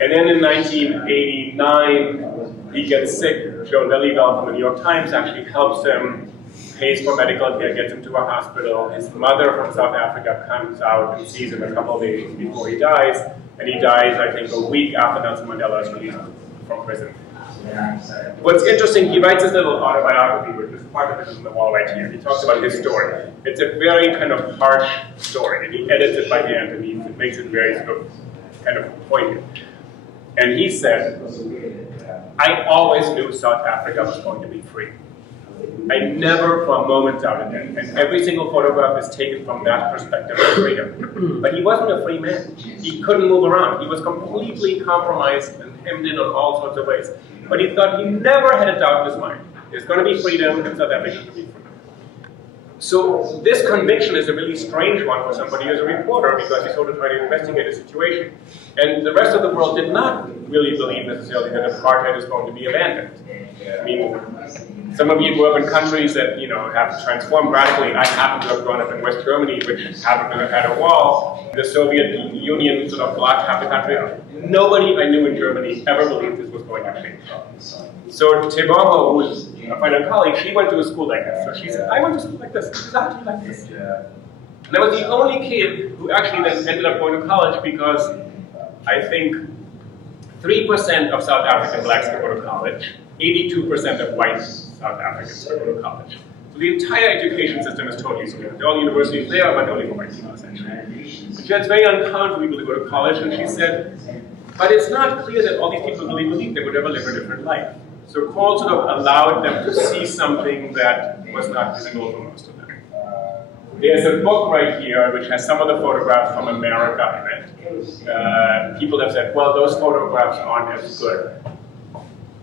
And then in 1989, he gets sick. Joe Lillyveld from the New York Times actually helps him, pays for medical care, gets him to a hospital. His mother from South Africa comes out and sees him a couple of days before he dies. And he dies, I think, a week after Nelson Mandela is released from prison. What's interesting, he writes this little autobiography, which is part of it on the wall right here. He talks about his story. It's a very kind of harsh story, and he edits it by hand, and he makes it very sort of kind of poignant. And he said, I always knew South Africa was going to be free. I never for a moment doubted it. And every single photograph is taken from that perspective of freedom. But he wasn't a free man. He couldn't move around. He was completely compromised and hemmed in on all sorts of ways. But he thought, he never had a doubt in his mind. There's going to be freedom, and South Africa should be free. So this conviction is a really strange one for somebody who's a reporter, because he's sort of trying to investigate a situation. And the rest of the world did not really believe necessarily that apartheid is going to be abandoned. I mean, some of you grew up in countries that, have transformed radically. I happen to have grown up in West Germany, which happened to have had a wall. The Soviet Union sort of blocked half the country. Nobody I knew in Germany ever believed this was going to change. So Tebama, who was a friend and colleague, she went to a school like this. So she said, I went to school like this, exactly like this. And I was the only kid who actually then ended up going to college, because I think 3% of South African blacks go to college, 82% of white South Africans go to college. So the entire education system is totally skewed. There are all universities there, but only for white people, essentially. And she said, it's very uncommon for people to go to college, and she said, but it's not clear that all these people really believed they would ever live a different life. So Cole sort of allowed them to see something that was not visible for most of them. There's a book right here which has some of the photographs from America in it. People have said, well, those photographs aren't as good.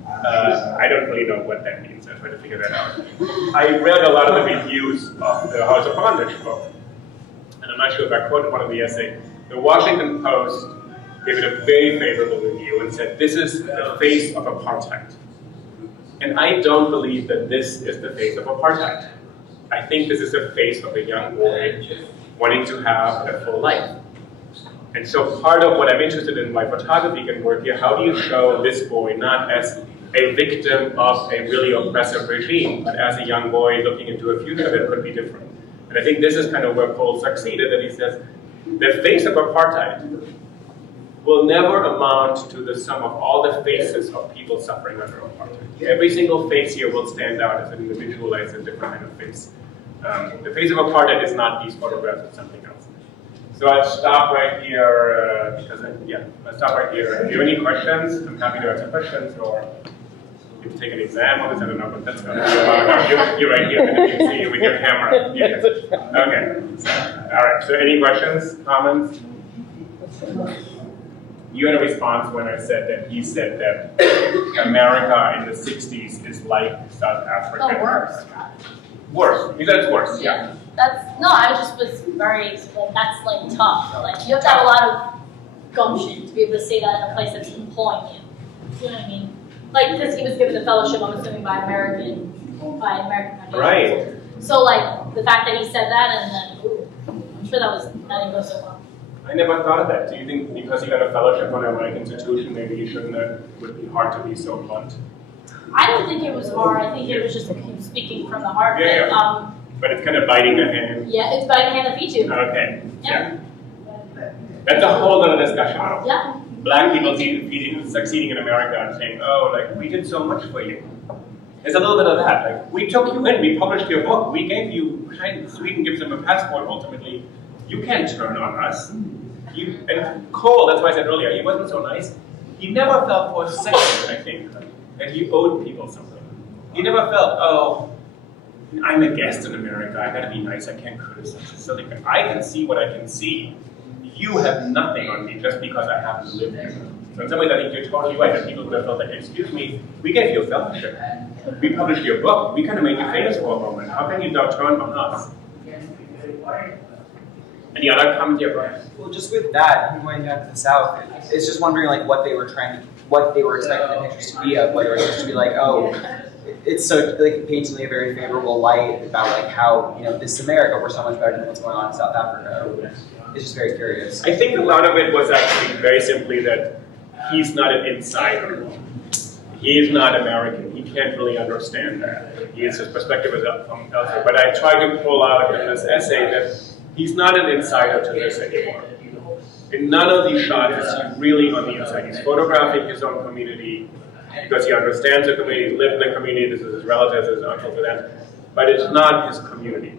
I don't really know what that means. I tried to figure that out. I read a lot of the reviews of the House of Bondage book, and I'm not sure if I quoted one of the essays. The Washington Post gave it a very favorable review and said, this is the face of apartheid. And I don't believe that this is the face of apartheid. I think this is the face of a young boy wanting to have a full life. And so part of what I'm interested in my photography can work here, how do you show this boy not as a victim of a really oppressive regime, but as a young boy looking into a future that could be different. And I think this is kind of where Cole succeeded, that he says, the face of apartheid will never amount to the sum of all the faces of people suffering under apartheid. Every single face here will stand out as an individualized and different kind of face. The face of apartheid is not these photographs, it's something else. So I'll stop right here, I'll stop right here. If you have any questions, I'm happy to answer questions, or you can take an exam on this, I don't know, but that's going to be about, you're right here, I can see you with your camera. Okay, all right, so any questions, comments? You had a response when I said that he said that America in the 60s is like South Africa. Oh, worse. Worse. You said it's worse, yeah. I just was very, that's like tough. Like, you have to have a lot of gumption to be able to say that in a place that's employing you. You know what I mean? Like, because he was given the fellowship, I'm assuming, by American Foundation. Right. So, like, the fact that he said that, and then, I'm sure that didn't go so well. I never thought of that. Do you think because he got a fellowship from a white institution, maybe you shouldn't have, would be hard to be so blunt? I don't think it was hard. I think it was just him speaking from the heart. Yeah. But it's kind of biting the hand. Yeah, it's biting the hand that feeds you. Okay. Yeah. That's a whole other discussion. Yeah. Black people succeeding in America and saying, oh, like, we did so much for you. There's a little bit of that. Like, we took you in, we published your book, we gave you, Sweden gives them a passport ultimately. You can't turn on us. And Cole, that's why I said earlier, he wasn't so nice. he never felt for a second, I think, that he owed people something. He never felt, oh, I'm a guest in America, I gotta be nice, I can't criticize. So like, I can see what I can see. You have nothing on me just because I happen to live here. So in some ways, I think you're totally right, that people would have felt like, excuse me, we gave you a fellowship. We published your book, we kind of made you famous for a moment. How can you now turn on us? Any other comments here, Brian? Well, just with that, even going back to the South, it's just wondering like what they were expecting the pictures to be of, whether it was just to be like, oh, it's so like painting a very favorable light about like how this is America, we're so much better than what's going on in South Africa. It's just very curious. I think a lot of it was actually very simply that he's not an insider. He is not American. He can't really understand that. His perspective is from elsewhere. But I tried to pull out in this essay that he's not an insider to this anymore. In none of these shots is he really on the inside. He's photographing his own community because he understands the community, he lived in the community, this is his relatives, his uncles, and aunts, but it's not his community.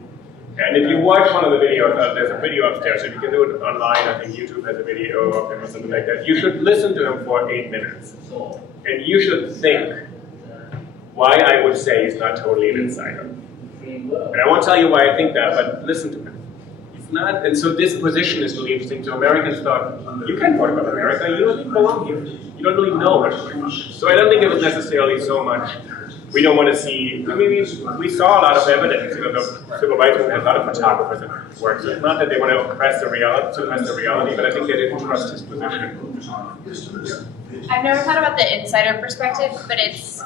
And if you watch one of the videos, there's a video upstairs, so you can do it online, I think YouTube has a video of him or something like that. You should listen to him for 8 minutes. And you should think why I would say he's not totally an insider. And I won't tell you why I think that, but listen to him. He's not, and so this position is really interesting. So Americans thought, you can't talk about America, you don't even belong here. You don't really know what's going on. So I don't think it was necessarily so much, we don't want to see, I mean, we saw a lot of evidence. The civil rights movement has a lot of photographers in their work. So it's not that they want to oppress the reality, but I think they didn't trust his position. I've never thought about the insider perspective, but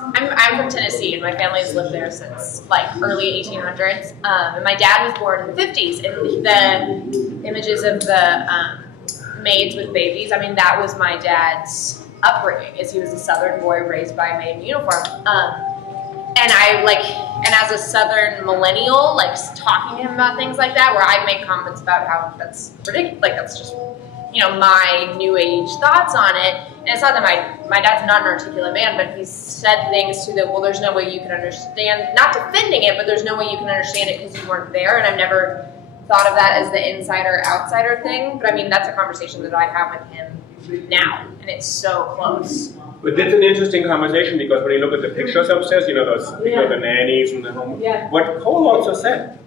I'm from Tennessee, and my family's lived there since like early 1800s. And my dad was born in the 50s, and the images of the maids with babies, I mean, that was my dad's upbringing, is he was a Southern boy raised by a maid in uniform. And as a Southern millennial, like talking to him about things like that, where I make comments about how that's ridiculous, like that's just, my new age thoughts on it. And it's not that my dad's not an articulate man, but he's said things to well, there's no way you can understand, not defending it, but there's no way you can understand it because you weren't there. And I've never thought of that as the insider-outsider thing. But I mean, that's a conversation that I have with him now, and it's so close. But that's an interesting conversation because when you look at the pictures upstairs, those the nannies and the home. Yeah. What Cole also said,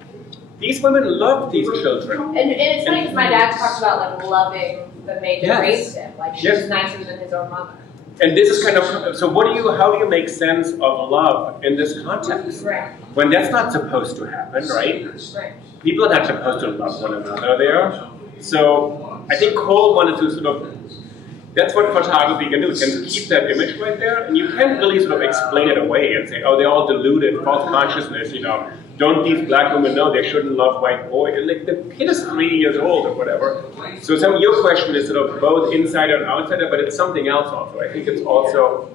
these women love these children. And it's funny because my dad talks about like loving the maid that raised him. Like she's nicer than his own mother. And this is kind of, so how do you make sense of love in this context? Right. When that's not supposed to happen, right? Right. People are not supposed to love one another there. So I think Cole wanted to that's what photography can do. It can keep that image right there, and you can't really sort of explain it away and say, oh, they're all deluded, false consciousness, don't these black women know they shouldn't love white boys? And like, the kid is 3 years old or whatever. So your question is sort of both insider and outsider, but it's something else also. I think it's also,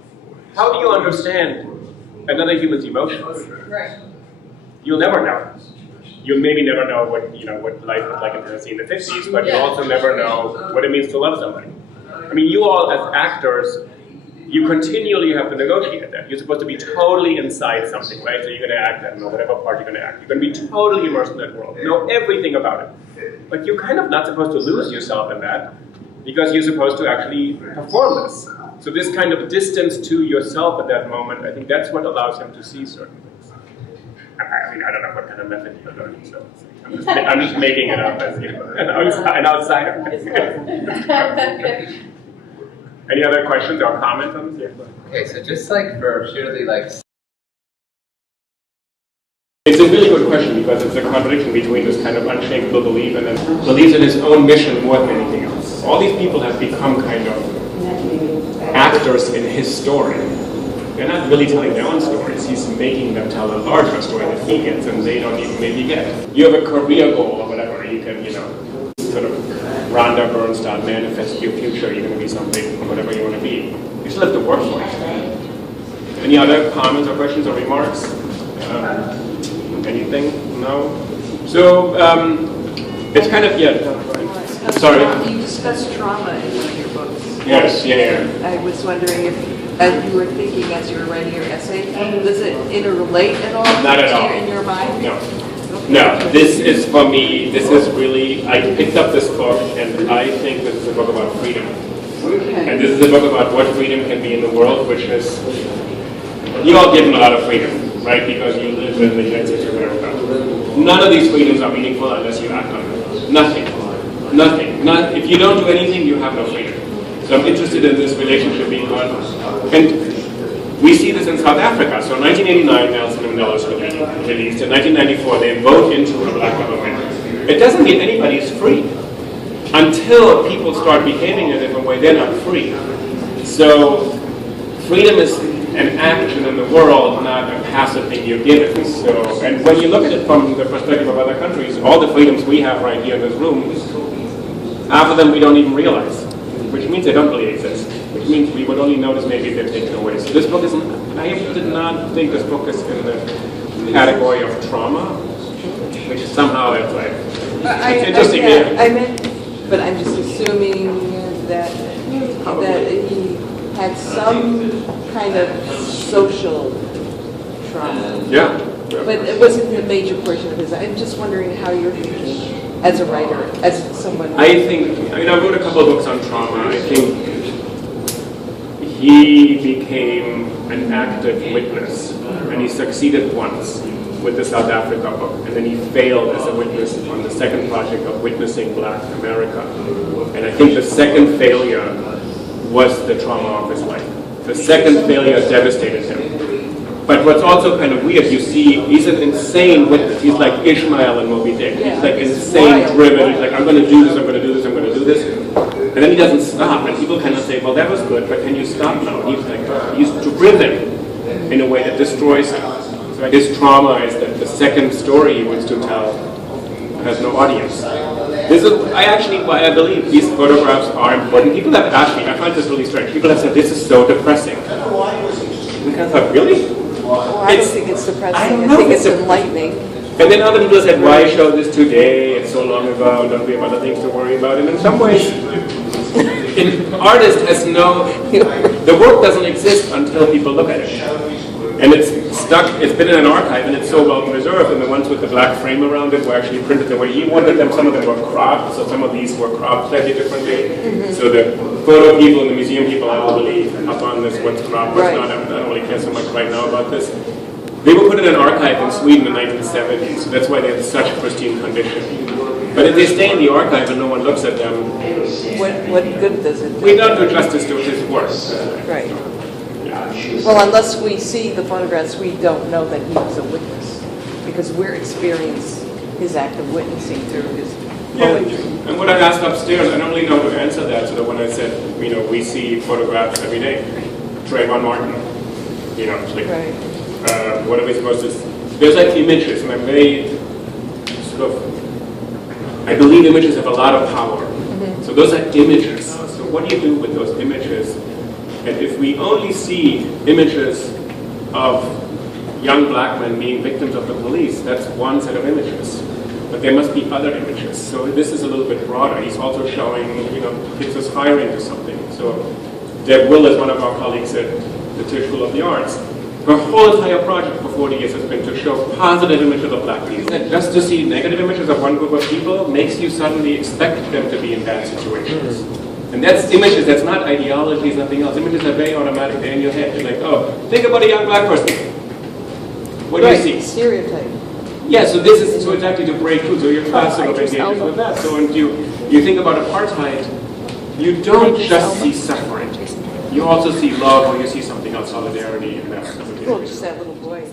how do you understand another human's emotions? Right. You'll never know. You'll maybe never know what life was like in Tennessee in the 50s, but you also never know what it means to love somebody. I mean, you all as actors, you continually have to negotiate that. You're supposed to be totally inside something, right? So you're going to act, I don't know, whatever part you're going to act. You're going to be totally immersed in that world, know everything about it. But you're kind of not supposed to lose yourself in that because you're supposed to actually perform this. So this kind of distance to yourself at that moment, I think that's what allows him to see certain things. I mean, I don't know what kind of method you're learning, so I'm just making it up as an outsider. Any other questions or comments on this? Okay, so just like for purely like... It's a really good question because it's a contradiction between this kind of unshakable belief and then believes in his own mission more than anything else. All these people have become kind of actors in his story. They're not really telling their own stories. He's making them tell a larger story that he gets and they don't even maybe get. You have a career goal or whatever. You can, sort of Rhonda Bernstein, manifest your future. You're going to be something, whatever you want to be. You still have to work for it. Any other comments or questions or remarks? Anything? No? So, it's kind of, sorry. You discussed trauma in one of your books. Yes, yeah. I was wondering if, as you were thinking, as you were writing your essay, does it interrelate at all? Not at all. In your mind? No. No, this is for me, this is really, I picked up this book and I think this is a book about freedom. And this is a book about what freedom can be in the world, which is, you all given a lot of freedom, right? Because you live in the United States of America. None of these freedoms are meaningful unless you act on them. Nothing. Nothing. If you don't do anything, you have no freedom. So I'm interested in this relationship being on. And we see this in South Africa. So in 1989, Nelson Mandela was released. In 1994, they vote into a black government. It doesn't mean anybody's free. Until people start behaving a different way, they're not free. So freedom is an action in the world, not a passive thing you're given. So, and when you look at it from the perspective of other countries, all the freedoms we have right here in this room, half of them we don't even realize, which means they don't really exist, which means we would only notice maybe if they're taken away. So this book is, I did not think this book is in the category of trauma, which somehow it's like, it's interesting. I meant, but I'm just assuming that he had some kind of social trauma. Yeah. But it wasn't a major portion of his. I'm just wondering how you're thinking as a writer, as someone. I wrote a couple of books on trauma. I think he became an active witness, and he succeeded once with the South Africa book, and then he failed as a witness on the second project of witnessing Black America. And I think the second failure was the trauma of his life. The second failure devastated him. But what's also kind of weird, you see, he's an insane witness. He's like Ishmael in Moby Dick. He's like insane driven. He's like, I'm going to do this, I'm going to do this, I'm going to do this. And then he doesn't stop. And people kind of say, well, that was good, but can you stop now? And he's like, he's driven in a way that destroys him. So his trauma is that the second story he wants to tell has no audience. This is why I believe these photographs are important. People have asked me, I find this really strange. People have said, this is so depressing. We kind of thought, really? Well, I don't think it's depressing. I think it's enlightening. And then other people said, why show this today? It's so long ago. Don't we have other things to worry about? And in some ways, an artist has the work doesn't exist until people look at it. And it's stuck, it's been in an archive, and it's so well preserved, and the ones with the black frame around it were actually printed the way he wanted them. Some of them were cropped, so some of these were cropped slightly differently. So the photo people and the museum people, I will believe, up on this, what's cropped, what's not. I don't really care so much right now about this. They were put in an archive in Sweden in the 1970s, so that's why they're in such pristine condition. But if they stay in the archive and no one looks at them, what good does it do? We don't do justice to his work. Right. Well, unless we see the photographs, we don't know that he was a witness, because we're experiencing his act of witnessing through his poetry. And what I asked upstairs, I don't really know how to answer that. So that when I said, we see photographs every day, Trayvon Martin, it's like, what are we supposed to? There's like images, and I'm very I believe images have a lot of power. So those are images. So what do you do with those images? And if we only see images of young black men being victims of the police, that's one set of images. But there must be other images. So this is a little bit broader. He's also showing, kids aspiring to something. So Deb Will, as one of our colleagues at the Tisch School of the Arts, her whole entire project for 40 years has been to show positive images of black people. And just to see negative images of one group of people makes you suddenly expect them to be in bad situations. And that's images, that's not ideology, it's nothing else. Images are very automatic, they're in your head. You're like, oh, think about a young black person. What do you see? Stereotype. Yeah, so this is so exactly to break through. So your class sort of engages with that. So when you think about apartheid, you don't just see suffering. You also see love, or you see something else, solidarity, and that. Well, just that little boy.